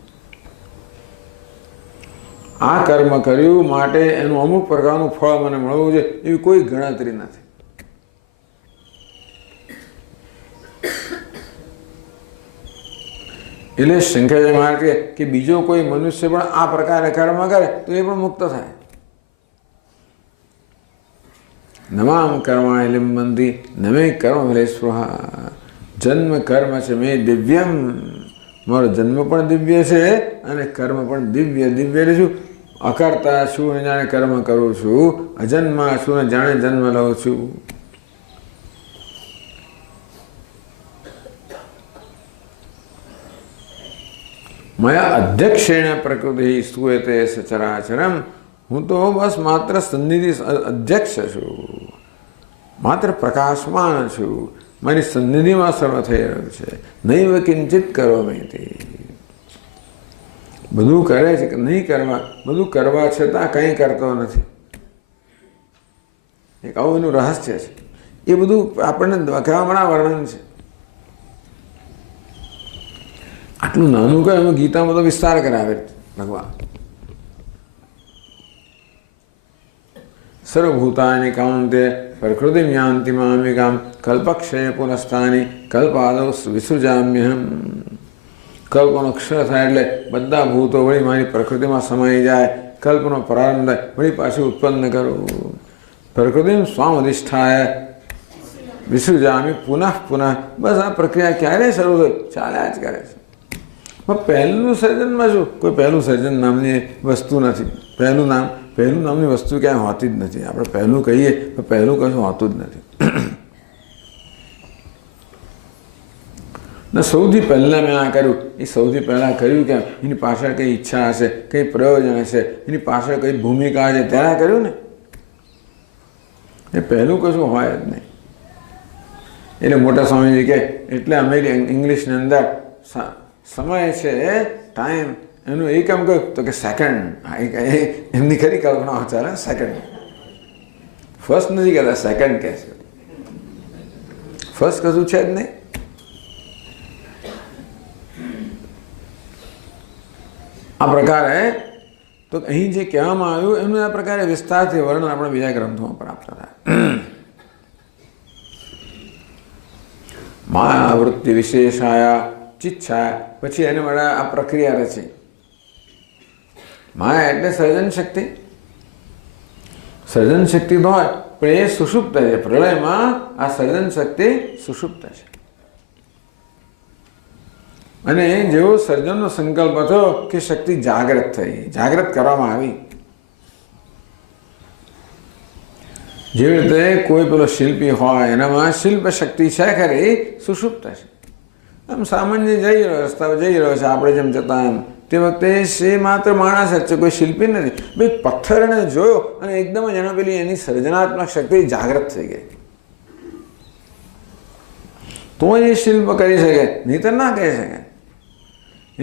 આ કર્મ કર્યું માટે એનું અમુક પ્રકારનું ફળ મને મળવું છે એવી કોઈ ગણતરી નથી. એટલે શંકરાચાર્ય મહારાજ કે બીજો કોઈ મનુષ્ય પણ આ પ્રકારે કર્મ કરે તો એ પણ મુક્ત થાય. નમામ કર્માણિ લિંપંતિ ન મે કર્મ ફલે સ્પૃહા. જન્મ કર્મ છે મે દિવ્યમ. મારો જન્મ પણ દિવ્ય છે અને કર્મ પણ દિવ્ય. દિવ્ય એટલે શું? અકર્તા છું ને જાણે કર્મ કરું છું, અજન્મા છું ને જાણે જન્મ લઉં છું. મયા અધ્યક્ષેણ પ્રકૃતિ સ્તુયતે સચરાચરમ. હું તો બસ માત્ર સન્નિધિ અધ્યક્ષ છું, માત્ર પ્રકાશમાન છું, મારી સન્નિધિમાં સર્વ થઈ રહ્યું છે. નૈવ કિંચિત કરોમિ તે. બધું કરે છે કે નહીં કરવા, બધું કરવા છતાં કંઈ કરતો નથી. એક આવું એનું રહસ્ય છે. એ બધું આપણને કહેવામાં વર્ણન છે. આટલું નાનું કહે એમાં ગીતામાં તો વિસ્તાર કરાવે ભગવાન. સર્વભૂતાની કાંતે પ્રકૃતિમ યાન્તિ મામિકામ કલ્પક્ષય પુનસ્તાની કલ્પાદૌ વિસૃજામ્યહમ. કલ્પનો ક્ષય થાય એટલે બધા ભૂતો વળી મારી પ્રકૃતિમાં સમાઈ જાય. કલ્પનો પ્રારંભ થાય વળી પાછું ઉત્પન્ન કરું. પ્રકૃતિમ સ્વામધિષ્ઠાય વિસૃજામી પુનઃ પુનઃ. બસ આ પ્રક્રિયા ક્યારે શરૂ થઈ? ચાલ્યા જ કરે છે. પહેલું સર્જનમાં શું? કોઈ પહેલું સર્જન નામની વસ્તુ નથી. પહેલું નામની વસ્તુ ક્યાંય હોતી જ નથી. આપણે પહેલું કહીએ તો પહેલું કશું હોતું જ નથી. ને સૌથી પહેલાં મેં આ કર્યું, એ સૌથી પહેલાં કર્યું કેમ? એની પાછળ કંઈ ઈચ્છા હશે, કંઈ પ્રયોજન હશે, એની પાછળ કંઈ ભૂમિકા છે, ત્યારે કર્યું ને. એ પહેલું કશું હોય જ નહીં. એટલે મોટા સ્વામીજી કહે, એટલે અમે ઇંગ્લિશની અંદર સમય છે, ટાઈમ, એનું એકમ કહ્યું તો કે સેકન્ડ. એમની ખરી કલ્પના ચાલે સેકન્ડ. ફર્સ્ટ નથી કહેતા, સેકન્ડ કહે છે. ફર્સ્ટ કશું છે જ નહીં. આ પ્રકારે તો અહીં જે કહેવામાં આવ્યું એનું આ પ્રકારે વિસ્તારથી વર્ણન આપણે બીજા ગ્રંથોમાં પ્રાપ્ત થાય. માયા વૃત્તિ વિશેષાયા ચિચ્છાયા. પછી એને માટે આ પ્રક્રિયા રચી. માયા એટલે સર્જન શક્તિ. સર્જન શક્તિ તો હોય પણ એ સુષુપ્ત છે. પ્રલયમાં આ સર્જન શક્તિ સુષુપ્ત છે. અને જેવો સર્જનનો સંકલ્પ હતો કે શક્તિ જાગૃત થઈ, જાગૃત કરવામાં આવી. જેવી રીતે કોઈ પેલો શિલ્પી હોય એનામાં શિલ્પ શક્તિ છે ખરી, સુષુપ્ત છે. આમ સામાન્ય જઈ રહ્યો, રસ્તા પર જઈ રહ્યો છે આપણે જેમ જતા એમ, તે વખતે એ માત્ર માણસ જ છે, કોઈ શિલ્પી નથી. ભાઈ પથ્થરને જોયો અને એકદમ જ એનો પેલી એની સર્જનાત્મક શક્તિ જાગૃત થઈ ગઈ. તો એ શિલ્પ કરી શકે, નહીંતર ના કરી શકે.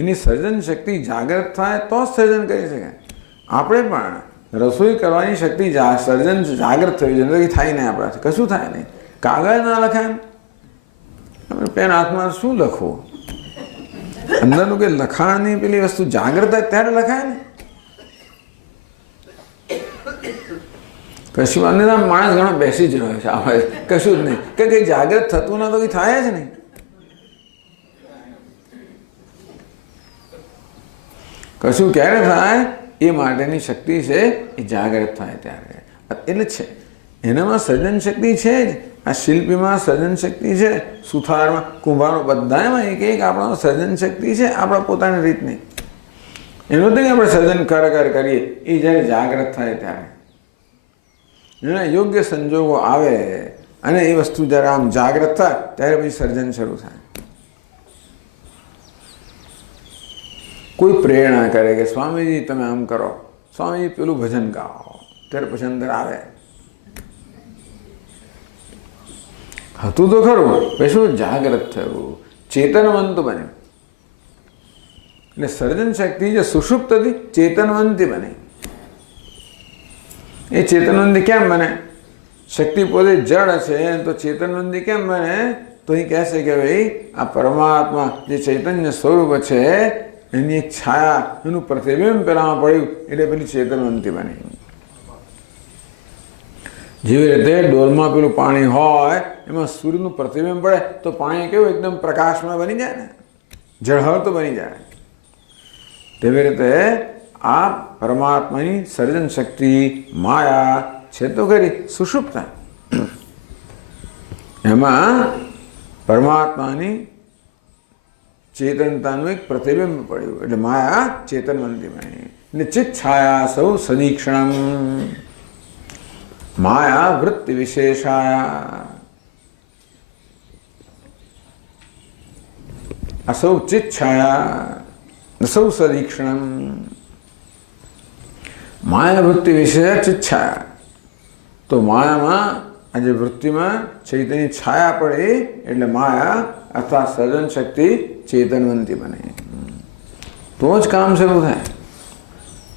એની સર્જન શક્તિ જાગૃત થાય તો જ સર્જન કરી શકે. આપણે પણ રસોઈ કરવાની શક્તિ સર્જન જાગૃત થવી જોઈએ. થાય નહીં આપણાથી, કશું થાય નહીં. કાગળ ના લખાય, આપણે પેન હાથમાં શું લખવું? અંદરનું કે લખાણની પેલી વસ્તુ જાગૃત થાય ત્યારે લખાય ને. કશું અન્ય માણસ ઘણો બેસી જ રહ્યો છે, આપણે કશું જ નહીં, કે કંઈ જાગૃત થતું ના તો કંઈ થાય જ નહીં. કશું ક્યારે થાય એ માટેની શક્તિ છે, એ જાગૃત થાય ત્યારે. એટલે છે એનામાં સર્જન શક્તિ છે જ. આ શિલ્પીમાં સર્જન શક્તિ છે, સુથારમાં, કુંભારો, બધામાં એક એક આપણામાં સર્જન શક્તિ છે, આપણા પોતાની રીતની. એનું નથી આપણે સર્જન ખરેખર કરીએ, એ જ્યારે જાગ્રત થાય ત્યારે એને યોગ્ય સંજોગો આવે અને એ વસ્તુ જ્યારે આમ જાગ્રત થાય ત્યારે પછી સર્જન શરૂ થાય. કોઈ પ્રેરણા કરે કે સ્વામીજી તમે આમ કરો, સ્વામીજી પેલું ભજન ગાઓ, ત્યારે પછી અંદર આવે. હતું તો ખરું, પછી શું જાગ્રત થયું, ચેતનવંત બન્યું. એટલે સર્જન શક્તિ જે સુષુપ્ત હતી ચેતનવંતી બની. એ ચેતનવંતી કેમ બને? શક્તિ પોતે જડ છે તો ચેતનવંતી કેમ બને? તો એ કહેશે કે ભાઈ આ પરમાત્મા જે ચૈતન્ય સ્વરૂપ છે એની એક છાયા, એનું પ્રતિબિંબ પેલામાં પડ્યું એટલે પેલી ચેતનવંતી બની. જેવી રીતે ડોલમાં પેલું પાણી હોય એમાં સૂર્યનું પ્રતિબિંબ પડે તો પાણી કેવું એકદમ પ્રકાશમાં બની જાય ને, ઝળહળ તો બની જાય. તેવી રીતે આ પરમાત્માની સર્જન શક્તિ માયા છે તો ખરી સુષુપ્ત, એમાં પરમાત્માની ચેતનતાનું એક પ્રતિબિંબ પડ્યું એટલે માયા ચેતનવંતી બની. એટલે ચિત્ત છાયા સૌ સદીક્ષણમ માયા વૃત્તિ વિશેષાયા. અસૌ ચિત્ત છાયા સૌ સદીક્ષણમ. માયા વૃત્તિ વિશેષ ચિત્ત છાયા. તો માયામાં આજે વૃત્તિમાં ચૈતન્ય છાયા પડે એટલે માયા અર્થાત સર્જન શક્તિ ચેતનવંતી બને. તો જ કામ શરૂ થાય,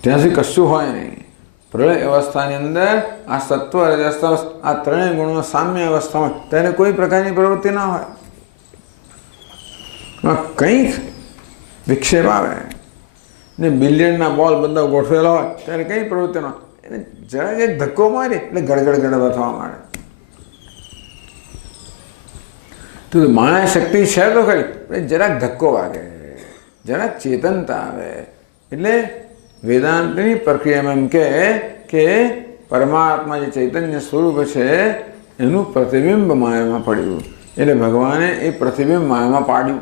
ત્યાં સુધી કશું હોય નહીં. પ્રલય અવસ્થાની અંદર આ સત્વ રજસ્વ આ ત્રણેય ગુણો સામ્ય અવસ્થામાં ત્યારે કોઈ પ્રકારની પ્રવૃત્તિ ના હોય. કંઈક વિક્ષેપ આવે ને બિલિયનના બોલ બધા ગોઠવેલા હોય ત્યારે કંઈ પ્રવૃત્તિ ન હોય. એને જરાક એક ધક્કો મારી એટલે ગડગડ ગડબડ થવા માંડે. તો માયા શક્તિ છે તો ખરી, જરાક ધક્કો વાગે, જરાક ચેતનતા આવે એટલે વેદાંતની પ્રક્રિયામાં એમ કે પરમાત્મા જે ચૈતન્ય સ્વરૂપ છે એનું પ્રતિબિંબ માયામાં પડ્યું એટલે ભગવાને એ પ્રતિબિંબ માયામાં પાડ્યું.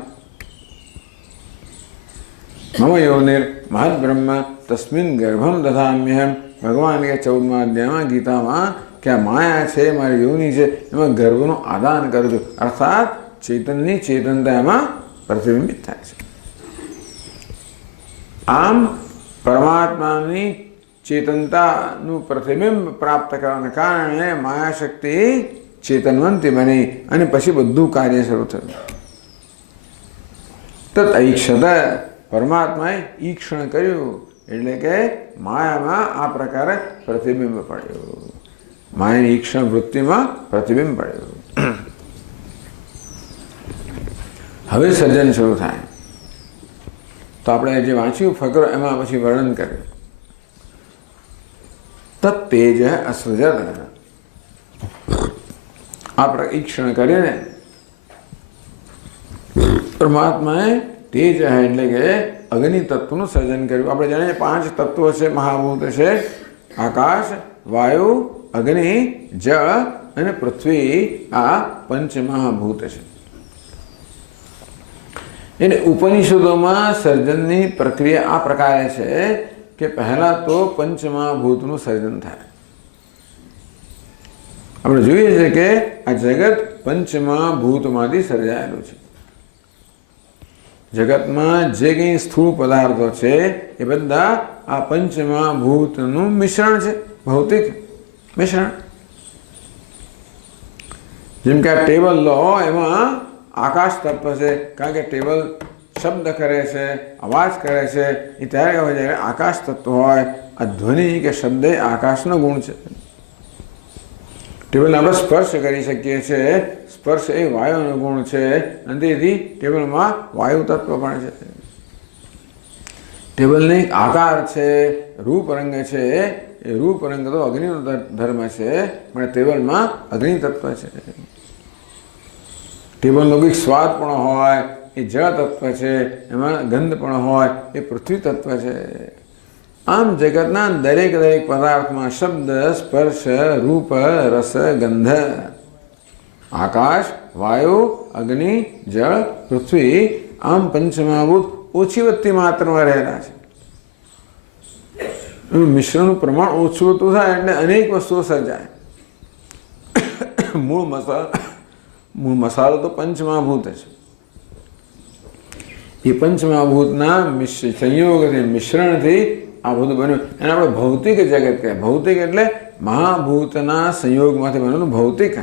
મમ યોનિર મહદ બ્રહ્મ તસ્મિન ગર્ભમ દધામ્યહમ. ભગવાન કે 14મા અધ્યાયમાં ગીતામાં કે આ માયા છે મારી યોની છે એમાં ગર્ભનું આદાન કરજો, અર્થાત ચેતનની ચેતનતા એમાં પ્રતિબિંબિત થાય છે. આમ પરમાત્માની ચેતનતાનું પ્રતિબિંબ પ્રાપ્ત કરવાને કારણે માયાશક્તિ ચેતનવંતી બની અને પછી બધું કાર્ય શરૂ થયું. તત ઈક્ષત પરમાત્માએ ઈક્ષણ કર્યું એટલે કે માયામાં આ પ્રકારે પ્રતિબિંબ પડ્યું. માયાની ઈક્ષણ વૃત્તિમાં પ્રતિબિંબ પડ્યું. હવે સર્જન શરૂ થાય. તો આપણે જે વાંચ્યું ફકરો એમાં પછી વર્ણન કર્યું. તત્તેજ અસૃજત. આ ઈક્ષણ કરીને પરમાત્માએ તેજ એટલે કે અગ્નિ તત્વનું સર્જન કર્યું. આપણે જાણીએ 5 તત્વો છે, મહાભૂત છે, આકાશ, વાયુ, અગ્નિ, જળ અને પૃથ્વી. આ પંચમહાભૂત છે. એટલે ઉપનિષદોમાં સર્જનની પ્રક્રિયા આ પ્રકારે છે કે પહેલાં તો પંચમહાભૂતનું સર્જન થાય. આપણે જોઈએ છીએ કે આ જગત પંચમહાભૂતમાંથી સર્જાયેલું છે. જગતમાં જે કંઈ સ્થૂળ પદાર્થો છે એ બધા આ પંચમહાભૂતનું મિશ્રણ છે, ભૌતિક મિશ્રણ. જેમ કે આ ટેબલ લો, એમાં આકાશ તત્વ છે, કારણ કે ટેબલ શબ્દ કરે છે, અવાજ કરે છે, એ ત્યારે હોય જ્યારે આકાશ તત્વ હોય. આ ધ્વનિ કે શબ્દ એ આકાશનો ગુણ છે. ટેબલને આપણે સ્પર્શ કરી શકીએ છીએ, સ્પર્શ એ વાયુનો ગુણ છે અને તેથી ટેબલમાં વાયુ તત્વ પણ છે. ટેબલને એક આકાર છે, રૂપ રંગ છે, એ રૂપ રંગ તો અગ્નિનો ધર્મ છે પણ ટેબલમાં અગ્નિ તત્વ છે. ટેબલનો કંઈક સ્વાદ પણ હોય એ જળ તત્વ છે, એમાં ગંધ પણ હોય એ પૃથ્વી તત્વ છે. આમ જગતના દરેક પદાર્થમાં શબ્દ, સ્પર્શ, રૂપ, રસ, ગંધ, આકાશ, વાયુ, અગ્નિ, જળ, પૃથ્વી આમ પંચમહાભૂત ઓછી વત્તી માત્રામાં રહેલા છે. એનું મિશ્રણનું પ્રમાણ ઓછું ઓછું થાય એટલે અનેક વસ્તુઓ સર્જાય. મૂળ મસાલો તો પંચમહાભૂત છે. એ પંચમહાભૂતના સંયોગથી મિશ્રણથી આ બધું બન્યું. એને આપણે ભૌતિક જગત કહેવાય. ભૌતિક એટલે મહાભૂતના સંયોગમાંથી બનેલું ભૌતિક,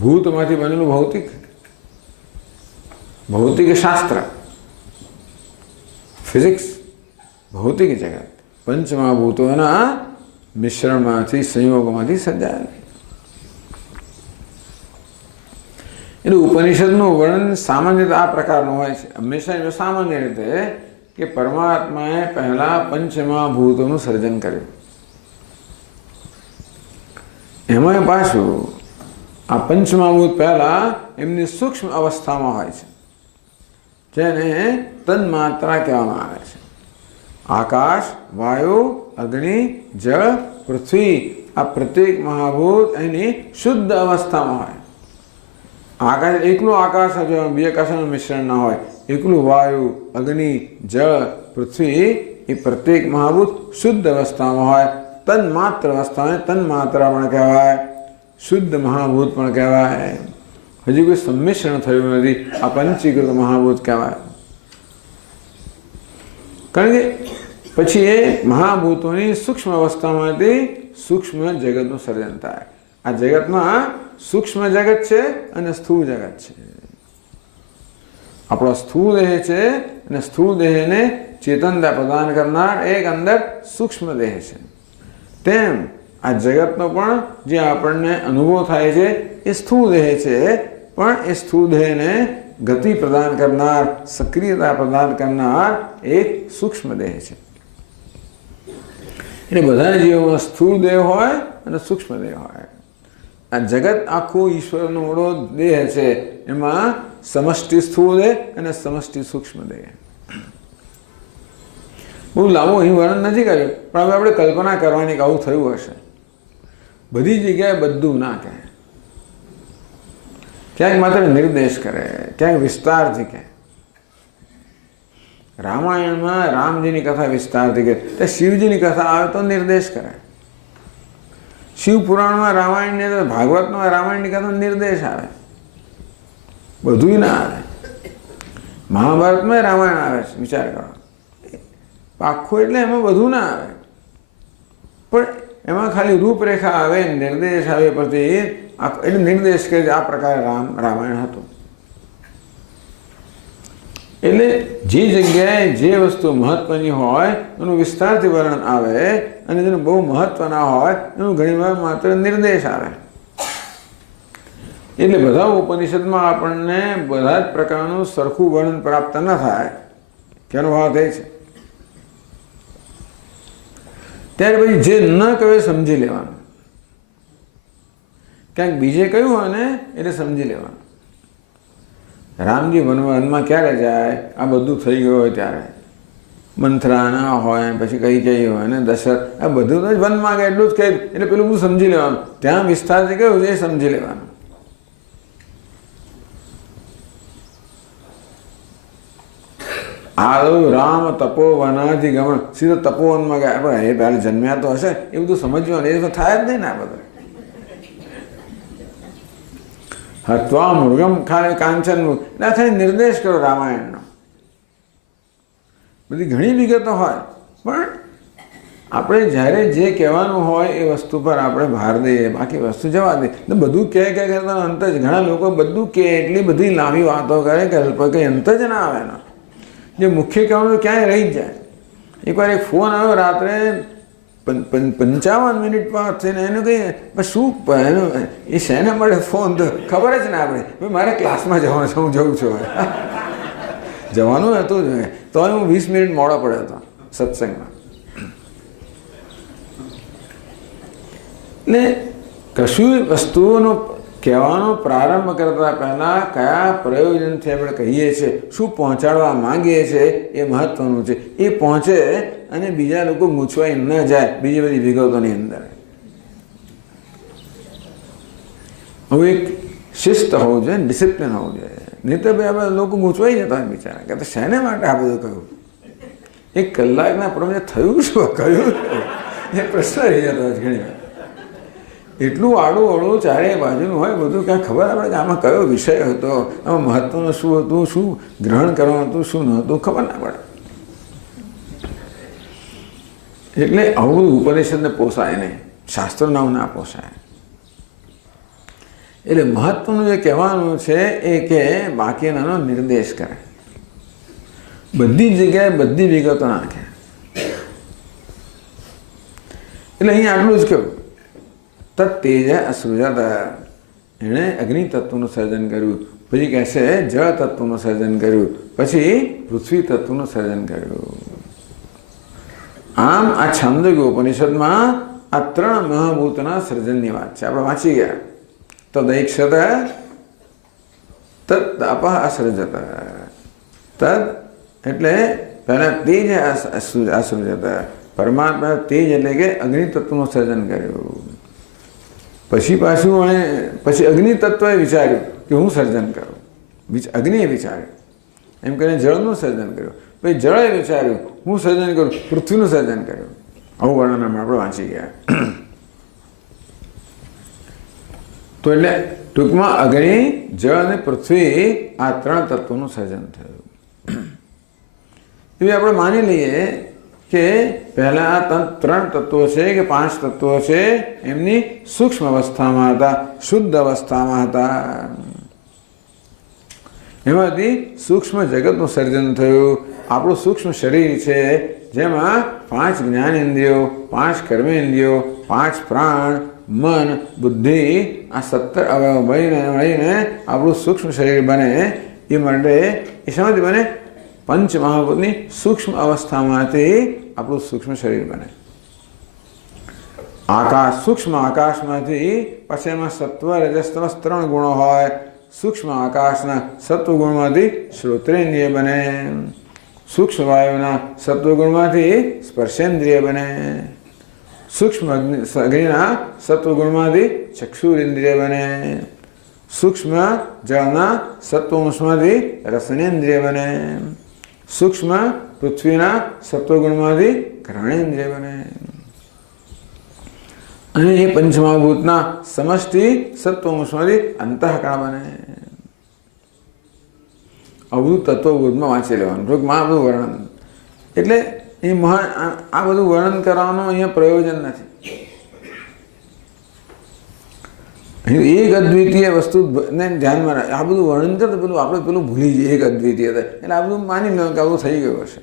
ભૂતમાંથી બનેલું ભૌતિક, ભૌતિક શાસ્ત્ર, ફિઝિક્સ, ભૌતિક જગત પંચમહાભૂતોના મિશ્રણમાંથી સંયોગમાંથી સર્જાયેલું. એટલે ઉપનિષદનું વર્ણન સામાન્ય આ પ્રકારનું હોય છે. હંમેશા સામાન્ય રીતે કે પરમાત્માએ પહેલા પંચમહાભૂતોનું સર્જન કર્યું. એમાં પાછું આ પંચમહાભૂત પહેલા એમની સૂક્ષ્મ અવસ્થામાં હોય છે, જેને તન્માત્રા કહેવામાં આવે છે. આકાશ, વાયુ, અગ્નિ, જળ, પૃથ્વી આ પ્રત્યેક મહાભૂત એની શુદ્ધ અવસ્થામાં હોય. આકાશ એકલું આકાશ જ હોય, બે આકાશનું મિશ્રણ ના હોય. એકલું વાયુ, અગ્નિ, જળ, પૃથ્વી એ પ્રત્યેક મહાભૂત શુદ્ધ અવસ્થામાં હોય. તન્માત્ર અવસ્થાને તન્માત્રા પણ કહેવાય, શુદ્ધ મહાભૂત પણ કહેવાય. હજી કોઈ સંમિશ્રણ થયું નથી, આ પંચીકૃત મહાભૂત કહેવાય. કારણ કે પછી એ મહાભૂતોની સૂક્ષ્મ અવસ્થામાંથી સૂક્ષ્મ જગતનું સર્જન થાય. આ જગતમાં સૂક્ષ્મ જગત છે અને સ્થૂળ જગત છે. આપણો સ્થૂળ દેહ છે અને સ્થૂળ દેહને ચેતનતા પ્રદાન કરનાર એક અંદર સૂક્ષ્મ દેહ છે. તેમ આ જગતનો પણ જે આપણને અનુભવ થાય છે એ સ્થૂળ દેહ છે, પણ એ સ્થૂળ દેહને ગતિ પ્રદાન કરનાર, સક્રિયતા પ્રદાન કરનાર એક સૂક્ષ્મ દેહ છે. એટલે બધા જીવોમાં સ્થૂળ દેહ હોય અને સૂક્ષ્મ દેહ હોય. આ જગત આખું ઈશ્વરનો મોટો દેહ છે. એમાં સમષ્ટિ સ્થૂળ દેહ અને સમષ્ટિ સૂક્ષ્મ દેહ. બહુ લાંબુ અહીં વર્ણન નથી કર્યું, પણ હવે આપણે કલ્પના કરવાની કે આવું થયું હશે. બધી જગ્યાએ બધું ના કહે, ક્યાંક માત્ર નિર્દેશ કરે, ક્યાંક વિસ્તારથી કહે. રામાયણમાં રામજીની કથા વિસ્તારથી કહે, તો શિવજીની કથા આવે તો નિર્દેશ કરે. શિવ પુરાણમાં રામાયણની, ભાગવતમાં રામાયણની કથા નિર્દેશ આવે, બધું ના આવે. મહાભારતમાં રામાયણ આવે છે, વિચાર કરો. આખું એટલે એમાં બધું ના આવે, પણ એમાં ખાલી રૂપરેખા આવે, નિર્દેશ આવે. પછી એટલે નિર્દેશ કે આ પ્રકારે રામાયણ હતું. એટલે જે જગ્યાએ જે વસ્તુ મહત્વની હોય એનું વિસ્તારથી વર્ણન આવે, અને જેનું બહુ મહત્વ ના હોય એનું ઘણીવાર માત્ર નિર્દેશ આવે. એટલે બધા ઉપનિષદમાં આપણને બધા જ પ્રકારનું સરખું વર્ણન પ્રાપ્ત ન થાય. તેનો ભાવ એ છે. ત્યાર પછી જે ન કહ્યું સમજી લેવાનું. ક્યાંક બીજે કહ્યું હોય ને એટલે સમજી લેવાનું. રામજી વનમાં ક્યારે જાય? આ બધું થઈ ગયું હોય ત્યારે. મંથરા ના હોય, પછી કઈ કઈ હોય ને દશરથ, આ બધું તો વનમાં ગયા એટલું જ કહે એટલે પેલું બધું સમજી લેવાનું. ત્યાં વિસ્તારથી કહ્યું એ સમજી લેવાનું. આદૌ રામ તપોવનાથી ગમન, સીધો તપોવનમાં ગયા. પણ એ પહેલાં જન્મ્યા તો હશે, એ બધું સમજવાનું. એ તો થાય જ નહીં ને આ બધું. હત્વા મૃગમ ખાલી કાંચન, ના ખાલી નિર્દેશ કરો રામાયણનો. બધી ઘણી વિગતો હોય, પણ આપણે જ્યારે જે કહેવાનું હોય એ વસ્તુ પર આપણે ભાર દઈએ, બાકી વસ્તુ જવા દઈએ. તો બધું કહે કરતા અંત જ. ઘણા લોકો બધું કહે, એટલી બધી લાંબી વાતો કરે કે કંઈ અંત જ ના આવે એનો. જે મુખ્ય કહેવાનું ક્યાંય રહી જ જાય. એકવાર એક ફોન આવ્યો રાત્રે 55 મિનિટ પર થઈને, એનું કંઈ શું એનું એ શેના મળે ફોન તો ખબર જ ના આપણે. મારે ક્લાસમાં જવાનું છે, હું જઉં છું. જવાનું હતું જ, તો હું 20 મિનિટ મોડો પડ્યો હતો સત્સંગમાં. એટલે કશું વસ્તુઓનો કહેવાનો પ્રારંભ કરતા પહેલાં કયા પ્રયોજનથી આપણે કહીએ છીએ, શું પહોંચાડવા માંગીએ છીએ એ મહત્વનું છે. એ પહોંચે અને બીજા લોકો ગૂંચવાઈ ન જાય બીજી બધી વિગતોની અંદર. હવે એક શિસ્ત હોવું જોઈએ, ડિસિપ્લિન હોવું જોઈએ. નહીં તો ભાઈ આપણે લોકો ગૂંચવાઈ જતા હોય બિચારા, કે શેને માટે આ બધું કહ્યું. એક કલાકના પ્રમાણે થયું શું કયું એ પ્રશ્ન રહી જતો ઘણી વાર. એટલું આડું અડું ચારે બાજુનું હોય બધું, ક્યાં ખબર આપણે કે આમાં કયો વિષય હતો, આમાં મહત્વનું શું હતું, શું ગ્રહણ કરવાનું હતું, શું નહોતું, ખબર ના પડે. એટલે આવું ઉપનિષદને પોસાય નહીં, શાસ્ત્રનામ ના પોસાય. એટલે મહત્વનું જે કહેવાનું છે એ કે બાકીનાનો નિર્દેશ કરે, બધી જગ્યાએ બધી વિગતો નાખે. એટલે અહીં આટલું જ કહ્યું, તત્તેજ અસૃજત, એણે અગ્નિ તત્વનું સર્જન કર્યું, પછી કહેશે જળ તત્વનું સર્જન કર્યું, પછી પૃથ્વી તત્વનું સર્જન કર્યું. આમ આ છાંદોગ્ય ઉપનિષદમાં આ 3 મહાભૂતના સર્જનની વાત છે. આપણે વાંચી ગયા. તદૈક્ષત તદ અપ અસૃજત. તદ એટલે પહેલા તેજ અસૃજત, પરમાત્મા તેજ એટલે કે અગ્નિ તત્વનું સર્જન કર્યું. પછી પાછું પછી અગ્નિ તત્વએ વિચાર્યું કે હું સર્જન કરું, અગ્નિએ વિચાર્યું, એમ કરીને જળનું સર્જન કર્યું. પછી જળે વિચાર્યું હું સર્જન કરું, પૃથ્વીનું સર્જન કર્યું. આવું વર્ણન આપણે વાંચી ગયા. તો એટલે ટૂંકમાં અગ્નિ, જળ અને પૃથ્વી આ 3 તત્વોનું સર્જન થયું. એવી આપણે માની લઈએ કે પહેલા આ 3 તત્વો છે કે 5 તત્વો છે, એમની સૂક્ષ્મ અવસ્થામાં હતા, શુદ્ધ અવસ્થામાં હતા. એમાંથી સૂક્ષ્મ જગતનું સર્જન થયું. આપણું સૂક્ષ્મ શરીર છે, જેમાં 5 જ્ઞાનેન્દ્રિયો, 5 કર્મેન્દ્રિયો, 5 પ્રાણ, મન, બુદ્ધિ, આ 17 અવયવ મળીને આપણું સૂક્ષ્મ શરીર બને. એ માટે એ શેમાંથી બને? પંચ મહાભૂતની સૂક્ષ્મ અવસ્થામાંથી આપણું સૂક્ષ્મ શરીર બને. આકાશ, સૂક્ષ્મ આકાશમાંથી પછી એમાં સત્વ, રજસ, તમસ 3 ગુણો હોય. સૂક્ષ્મ આકાશના સત્વગુણમાંથી શ્રોત્રેન્દ્રિય બને. સૂક્ષ્મ વાયુના સત્વગુણમાંથી સ્પર્શેન્દ્રિય બને. સૂક્ષ્મ અગ્નિના સત્વગુણમાંથી ચક્ષુરેન્દ્રિય બને. સૂક્ષ્મ જળના સત્વંશમાંથી રસનેન્દ્રિય બને. સૂક્ષ્મ પૃથ્વીના સત્વગુણમાંથી ઘ્રાણેન્દ્રિય બને. અને એ પંચમહાભૂતના સમષ્ટિ સત્વંશમાંથી અંતઃકરણ બને. આવું તત્વબોધમાં વાંચી લેવાનું, ટૂંકમાં આ બધું વર્ણન. એટલે એ આ બધું વર્ણન કરવાનું અહીંયા પ્રયોજન નથી. એક અદ્વિતીય વસ્તુને ધ્યાનમાં રાખે. આ બધું વર્ણન કરે તો પેલું આપણે પેલું ભૂલી જઈએ એક અદ્વિતીયતા. એટલે આ બધું માની લો કે આવું થઈ ગયું હશે.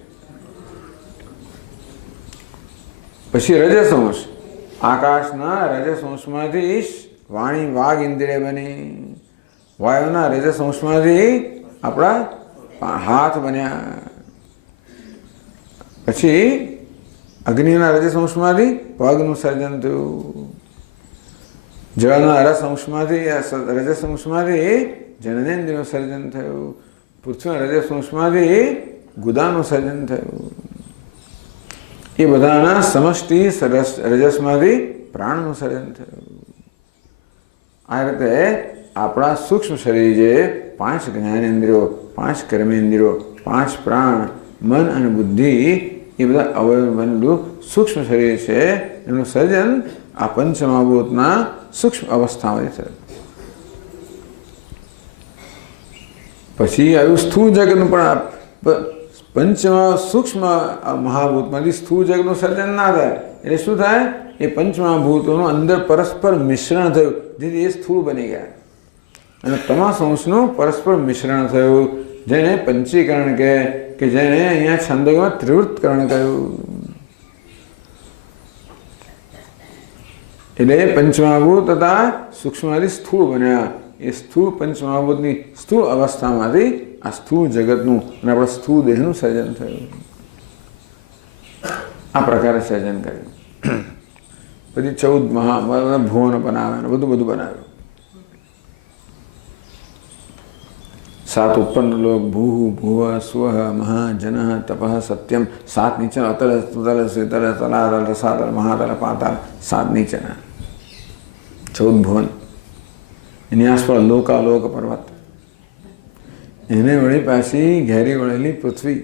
પછી રજસંશ, આકાશના રજસંશમાંથી વાણી વાઘ ઇન્દ્રિય બની. વાયુના રજસંશમાંથી આપણા હાથ બન્યા. પછી અગ્નિના રજસંશમાંથી પગનું સર્જન થયું. જળના રજસંશમાંથી જનનેન્દ્રિયનું સર્જન થયું. પૃથ્વીના રજસંશમાંથી ગુદાનું સર્જન થયું. એ બધાના સમષ્ટિ રજસમાંથી પ્રાણનું સર્જન થયું. આ રીતે આપણા સૂક્ષ્મ શરીર જે 5 જ્ઞાનેન્દ્રિયો, 5 કર્મેન્દ્રિયો, 5 પ્રાણ, મન અને બુદ્ધિ, એ બધા અવયવ બનેલું સૂક્ષ્મ શરીર છે, એનું સર્જન આ પંચમહાભૂતના સૂક્ષ્મ અવસ્થામાં થયું. પછી આવ્યું સ્થૂળ જગતનું. પણ સૂક્ષ્મ મહાભૂતમાંથી સ્થૂળ જગતનું સર્જન ના થાય. એટલે શું થાય? એ પંચમહાભૂતોનું અંદર પરસ્પર મિશ્રણ થયું, જેથી એ સ્થૂળ બની ગયા. અને તમામ અંશનું પરસ્પર મિશ્રણ થયું, જેને પંચીકરણ કહે, કે જેને અહીંયા છંદોગમાં ત્રિવૃત્તકરણ કહ્યું. એટલે પંચમહાભૂત તથા સૂક્ષ્મમાંથી સ્થૂળ બન્યા. એ સ્થૂળ પંચમહાભૂતની સ્થૂળ અવસ્થામાંથી આ સ્થૂળ જગતનું અને આપણા સ્થૂળ દેહનું સર્જન થયું. આ પ્રકારે સર્જન કર્યું. પછી 14 ભુવન બનાવ્યા, બધું બનાવ્યું. 7 ઉત્પન્ન લોક, ભૂ ભુવ સ્વ મહા જન તપ સત્યમ. 7 નીચે અતલ તલ શીતલ તલાતલ રસાતલ મહાતલ પાતાલ. 7 નીચેના 14 ભુવન. એની આસપાસ લોકાલોક પર્વત, એને વળી પાછી ઘેરી વળેલી પૃથ્વી,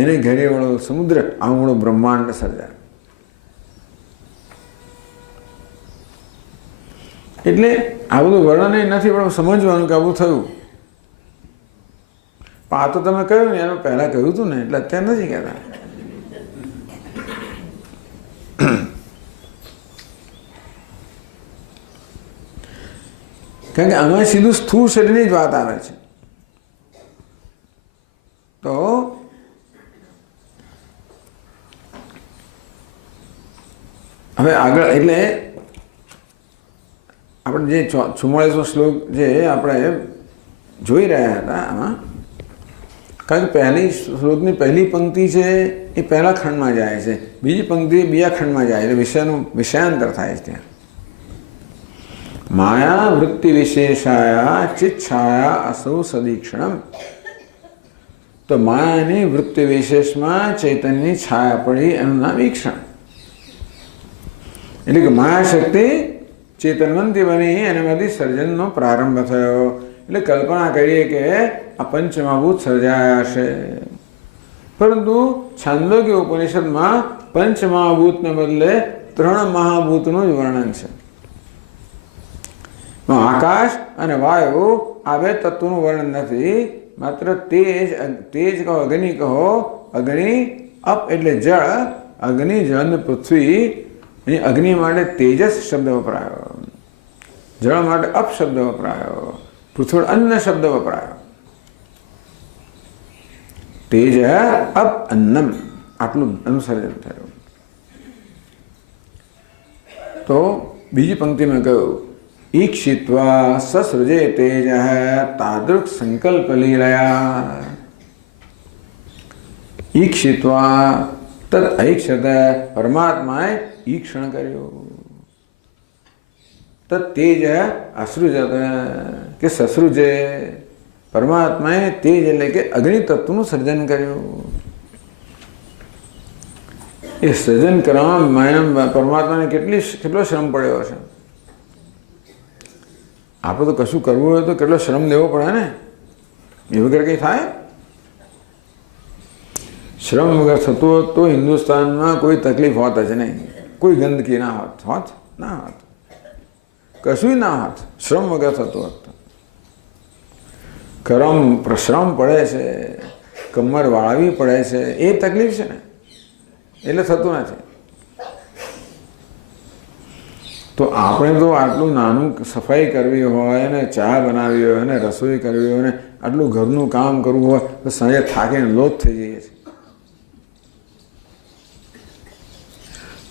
એને ઘેરે વાળો સમુદ્ર, આવડો બ્રહ્માંડ સર્જા. એટલે આ બધું વર્ણન નથી, પણ સમજવાનું કે આવું થયું. પણ આ તો તમે કહ્યું ને, એનું પહેલા કહ્યું હતું ને, એટલે અત્યારે નથી કહેતા. કારણ કે આમાં સીધું સ્થૂળ શરીરની જ વાત આવે છે. તો હવે આગળ એટલે આપણે જે 44મો શ્લોક જે આપણે જોઈ રહ્યા હતા આમાં, કારણ કે પહેલી શ્લોકની પહેલી પંક્તિ છે એ પહેલા ખંડમાં જાય છે, બીજી પંક્તિ બીજા ખંડમાં જાય, એટલે વિષયાંતર થાય છે ત્યાં. માયા વૃત્તિ વિશેષાયા ચિચ્છાયા અસૌ સદીક્ષણમ. તો માયાની વૃત્તિ વિશેષમાં ચૈતન્યની છાયા પડી, એનું નામ ઈક્ષણ. એટલે કે માયા શક્તિ ચેતનવંતી બની, એનામાંથી સર્જનનો પ્રારંભ થયો. એટલે કલ્પના કરીએ કે આ પંચમહાભૂત સર્જાયા હશે, પરંતુ છાંદોગ્ય ઉપનિષદમાં પંચમહાભૂતને બદલે 3 મહાભૂતનું જ વર્ણન છે. આકાશ અને વાયુ આ 2 તત્વોનું વર્ણન નથી, માત્ર તેજ કહો, અગ્નિ કહો. અગ્નિ અપ એટલે જળ, અગ્નિ જળ અને પૃથ્વી. અગ્નિ માટે તેજસ શબ્દ વપરાયો, જળ માટે અપ શબ્દ વપરાયો, પૃથ્વી અન્ન શબ્દ વપરાયો. તેજ અપ અન્નમ, આટલું અનુસર્જન થયું. તો બીજી પંક્તિમાં કહ્યું, ઈક્ષિત્વા સસૃજે તેજ તાદૃક સંકલ્પ લીલયા. ઈક્ષિત્વા તદ ઐક્ષત, પરમાત્માએ ઈક્ષણ કર્યું. તદ તેજ અસૃજત કે સસૃજે, પરમાત્માએ તેજ એટલે કે અગ્નિ તત્વનું સર્જન કર્યું. એ સર્જન કરવામાં પરમાત્માને કેટલો શ્રમ પડ્યો છે. આપણે તો કશું કરવું હોય તો કેટલો શ્રમ લેવો પડે ને, એ વગર કંઈ થાય? શ્રમ વગર થતું હોત તો હિન્દુસ્તાનમાં કોઈ તકલીફ હોત જ નહીં, કોઈ ગંદકી ના હોત, ના હોત, કશું ના હોત. શ્રમ વગર થતું હોત. શ્રમ પડે છે, કમર વાળવી પડે છે, એ તકલીફ છે ને, એટલે થતું નથી. તો આપણે તો આટલું નાનું સફાઈ કરવી હોય ને, ચા બનાવવી હોય ને, રસોઈ કરવી હોય ને, આટલું ઘરનું કામ કરવું હોય તો સાંજે થાકીને લોથ થઈ જઈએ છીએ.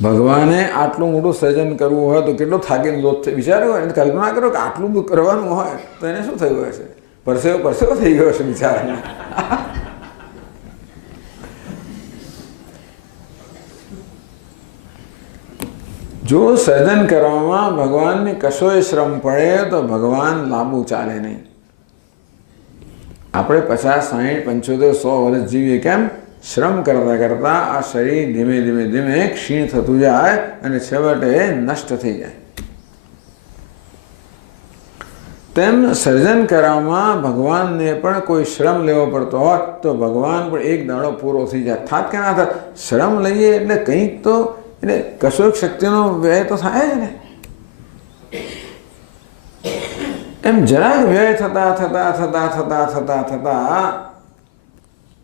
ભગવાને આટલું મોટું સર્જન કરવું હોય તો કેટલો થાકીને લોથ થઈ. વિચારો, કલ્પના કરો કે આટલું બધું કરવાનું હોય તો એને શું થયું હશે? પરસેવો થઈ ગયો હશે બિચારાને. જો સર્જન કરવામાં ભગવાનને કશોય શ્રમ પડે તો ભગવાન લાંબુ ચાલે નહીં. આપણે 50, 60, 75, 100 વર્ષ જીવીએ કેમ? શ્રમ કરતા કરતા આ શરીર ધીમે ધીમે ક્ષીણ થતું જાય અને છેવટે નષ્ટ થઈ જાય. તેમ સર્જન કરવામાં ભગવાનને પણ કોઈ શ્રમ લેવો પડતો હોત તો ભગવાન પણ એક દાડો પૂરો થઈ જાય. થાત કે ના થાત? શ્રમ લઈએ એટલે કંઈક તો, એટલે કશોક શક્તિનો વ્યય તો થાય જ ને. એમ જરાક વ્યય થતા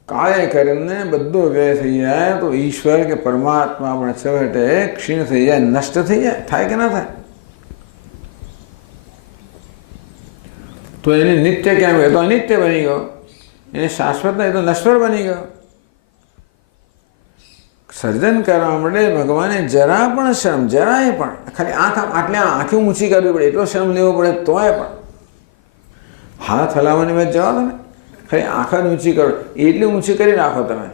કાળે કરીને બધો વ્યય થઈ જાય તો ઈશ્વર કે પરમાત્મા પણ છેવટે ક્ષીણ થઈ જાય, નષ્ટ થઈ જાય. થાય કે ના થાય? તો એને નિત્ય કેમ ગયો? તો અનિત્ય બની ગયો. એને શાશ્વત નહીં, તો નશ્વર બની ગયો. સર્જન કરવા માટે ભગવાને જરા પણ શ્રમ, જરાય પણ, ખાલી આંખે ઊંચી કરવી પડે એટલો શ્રમ લેવો પડે તોય પણ. હાથ હલાવવાની વાત જવા દો ને, ખાલી આંખ જ ઊંચી કરો એટલી ઊંચી કરી નાખો તમે.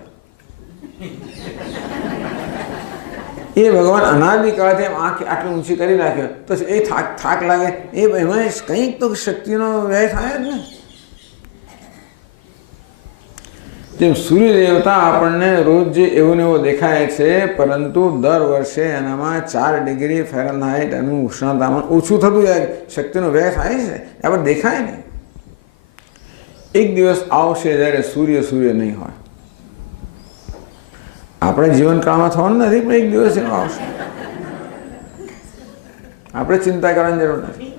એ ભગવાન અનાદિકાળથી એમ આંખ આટલી ઊંચી કરી નાખ્યો તો એ થાક લાગે, એમાં કંઈક તો શક્તિનો વ્યય થાય જ ને. જેમ સૂર્ય દેવતા આપણને રોજ જે એવો ને એવો દેખાય છે, પરંતુ દર વર્ષે એનામાં 4 ડિગ્રી ફેરનહાઇટ એનું ઉષ્ણતામાન ઓછું થતું જાય, શક્તિનો વ્યય થાય છે, આપણે દેખાય નહીં. એક દિવસ આવશે જ્યારે સૂર્ય નહીં હોય. આપણે જીવનકાળમાં થવાનું નથી, પણ એક દિવસ એનો આવશે. આપણે ચિંતા કરવાની જરૂર નથી.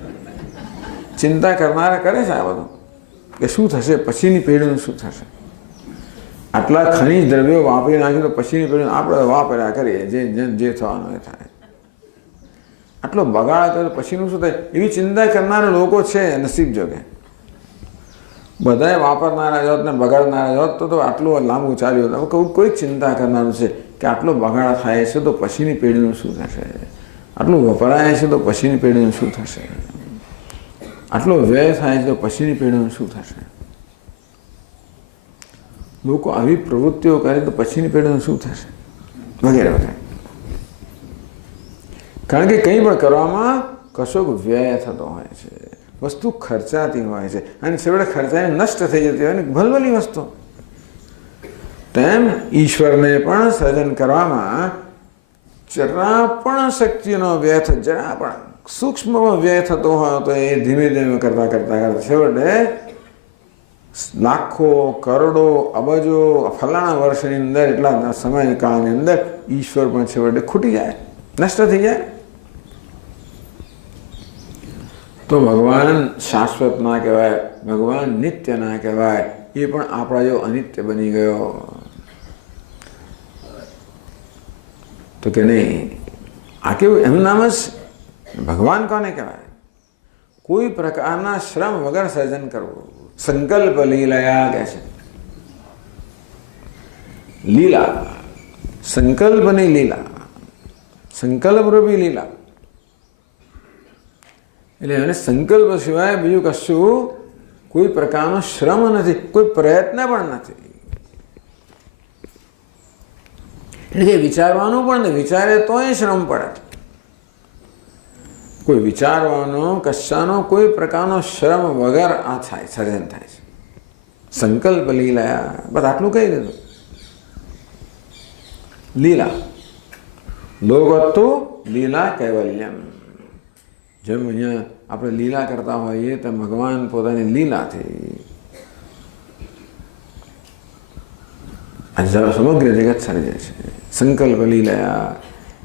ચિંતા કરનારા કરે છે આ બધું કે શું થશે, પછીની પેઢીનું શું થશે. આટલા ખનિજ દ્રવ્યો વાપરી નાખ્યું તો પછીની પેઢીનું આપણે વાપર્યા કરીએ, જે થવાનું એ થાય. આટલો બગાડ કર્યો પછીનું શું થાય, એવી ચિંતા કરનારા લોકો છે નસીબ જોગે. બધાએ વાપરનારા જોત ને બગાડનારા જોત તો આટલું લાંબુ ચાલ્યું હતું. કોઈ ચિંતા કરનારું છે કે આટલો બગાડ થાય છે તો પછીની પેઢીનું શું થશે, આટલું વપરાય છે તો પછીની પેઢીનું શું થશે, આટલો વ્યય થાય છે તો પછીની પેઢીનું શું થશે. લોકો આવી પ્રવૃત્તિઓ કરે તો પછીની પેઢીનું શું થશે, વગેરે વગેરે. કારણ કે કંઈ પણ કરવામાં કશોક વ્યય થતો હોય છે, વસ્તુ ખર્ચાતી હોય છે, અને છેવટે ખર્ચાઈને નષ્ટ થઈ જતી હોય ને ભલભલી વસ્તુ. તેમ ઈશ્વરને પણ સર્જન કરવામાં જરા પણ શક્તિનો વ્યય થતો, જરા પણ સૂક્ષ્મ વ્યય થતો હોય તો એ ધીમે ધીમે કરતાં કરતાં છેવટે લાખો કરોડો અબજો ફલાણા વર્ષની અંદર એટલા સમયકાળની અંદર ઈશ્વર પણ છેવટે ખૂટી જાય, નષ્ટ થઈ જાય. તો ભગવાન શાશ્વત ના કહેવાય, ભગવાન નિત્ય ના કહેવાય, એ પણ આપણા જેવો અનિત્ય બની ગયો. તો કે નહીં, આ કેવું, એનું નામ જ ભગવાન કોને કહેવાય? કોઈ પ્રકારના શ્રમ વગર સર્જન કરવું. સંકલ્પ લીલાયા કહે છે. લીલા, સંકલ્પની લીલા, સંકલ્પ રૂપી લીલા. એટલે એને સંકલ્પ સિવાય બીજું કશું કોઈ પ્રકારનો શ્રમ નથી, કોઈ પ્રયત્ન પણ નથી. એટલે કે વિચારવાનું પણ નહીં, વિચારે તોય શ્રમ પડે. કોઈ વિચારવાનો કશાનો કોઈ પ્રકારનો શ્રમ વગર આ થાય, સર્જન થાય છે. સંકલ્પ લીલા, બસ આટલું કહી દીધું. લીલા લોગોત્તુ લીલા કૈવલ્યમ. જેમ અહીંયા આપણે લીલા કરતા હોઈએ તો ભગવાન પોતાની લીલાથી સમગ્ર જગત સર્જે છે. સંકલ્પ લીલા,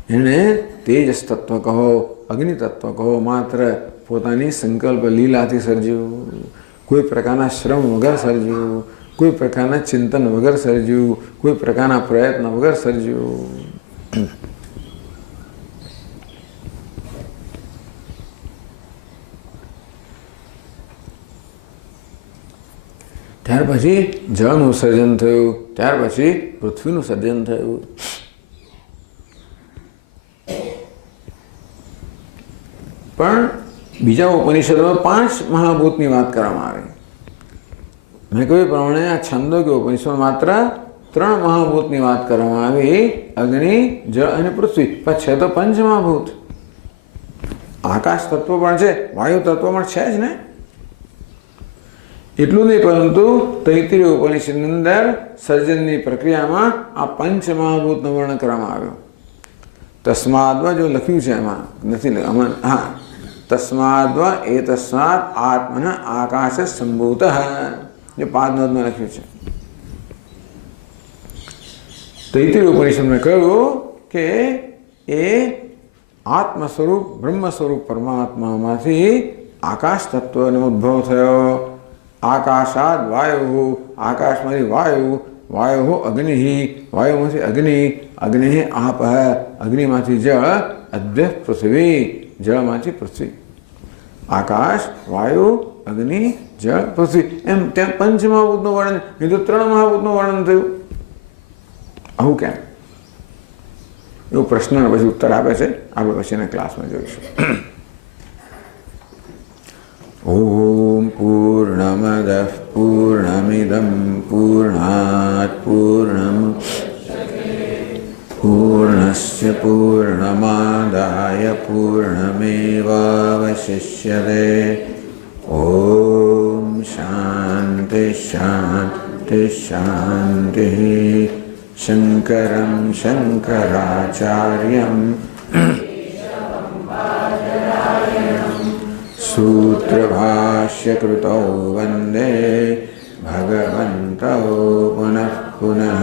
એને તેજસ તત્વ કહો, અગ્નિ તત્વ કહો, માત્ર પોતાની સંકલ્પ લીલાથી સર્જ્યું. કોઈ પ્રકારના શ્રમ વગર સર્જ્યું, કોઈ પ્રકારના ચિંતન વગર સર્જ્યું, કોઈ પ્રકારના પ્રયત્ન વગર સર્જ્યું. ત્યાર પછી જળનું સર્જન થયું, ત્યાર પછી પૃથ્વીનું સર્જન થયું. પણ બીજા ઉપનિષદોમાં 5 મહાભૂતની વાત કરવામાં આવી. મેં કહ્યું પ્રમાણે આ છંદોગ્ય ઉપનિષદમાં માત્ર 3 મહાભૂતની વાત કરવામાં આવી, અગ્નિ, જળ અને પૃથ્વી. પણ છે તો 5 મહાભૂત. આકાશ તત્વ પણ છે, વાયુ તત્વ પણ છે જ ને. એટલું નહીં, પરંતુ તૈત્રીય ઉપનિષદની અંદર સર્જનની પ્રક્રિયામાં આ 5 મહાભૂતનું વર્ણન કરવામાં આવ્યું. તસ્માદમાં જો લખ્યું છે એમાં નથી, હા, તસ્માદવા એ તસ્માદ આત્મન આકાશ સંભૂત, જે 5 નોંધમાં લખ્યું છે. તૈત્રીય ઉપનિષદમાં કહ્યું કે એ આત્મ સ્વરૂપ બ્રહ્મ સ્વરૂપ પરમાત્મામાંથી આકાશ તત્વનો ઉદ્ભવ થયો. આકાશાદ વાયુ, આકાશમાંથી વાયુ, વાયુ અગ્નિ, વાયુમાંથી અગ્નિ, અગ્નિ આપ, અગ્નિમાંથી જળ, અદ્ય પૃથ્વી, જળમાંથી પૃથ્વી. આકાશ, વાયુ, અગ્નિ, જળ, પૃથ્વી, એમ ત્યાં 5 મહાભૂતનું વર્ણન. એ તો 3 મહાભૂતનું વર્ણન થયું. આવું કેમ? એવો પ્રશ્નનો પછી ઉત્તર આપે છે, આપણે પછીના ક્લાસમાં જોઈશું. ઓમ પૂર્ણમદ પૂર્ણમિદમ પૂર્ણાત પૂર્ણસ્ય પૂર્ણમાદાય પૂર્ણમેવાવશિષ્યતે. ઓમ શાંતિ શાંતિ શાંતિ. શંકરં શંકરાચાર્યં सूत्रभाष्यकृतौ वन्दे भगवन्तौ पुनः पुनः.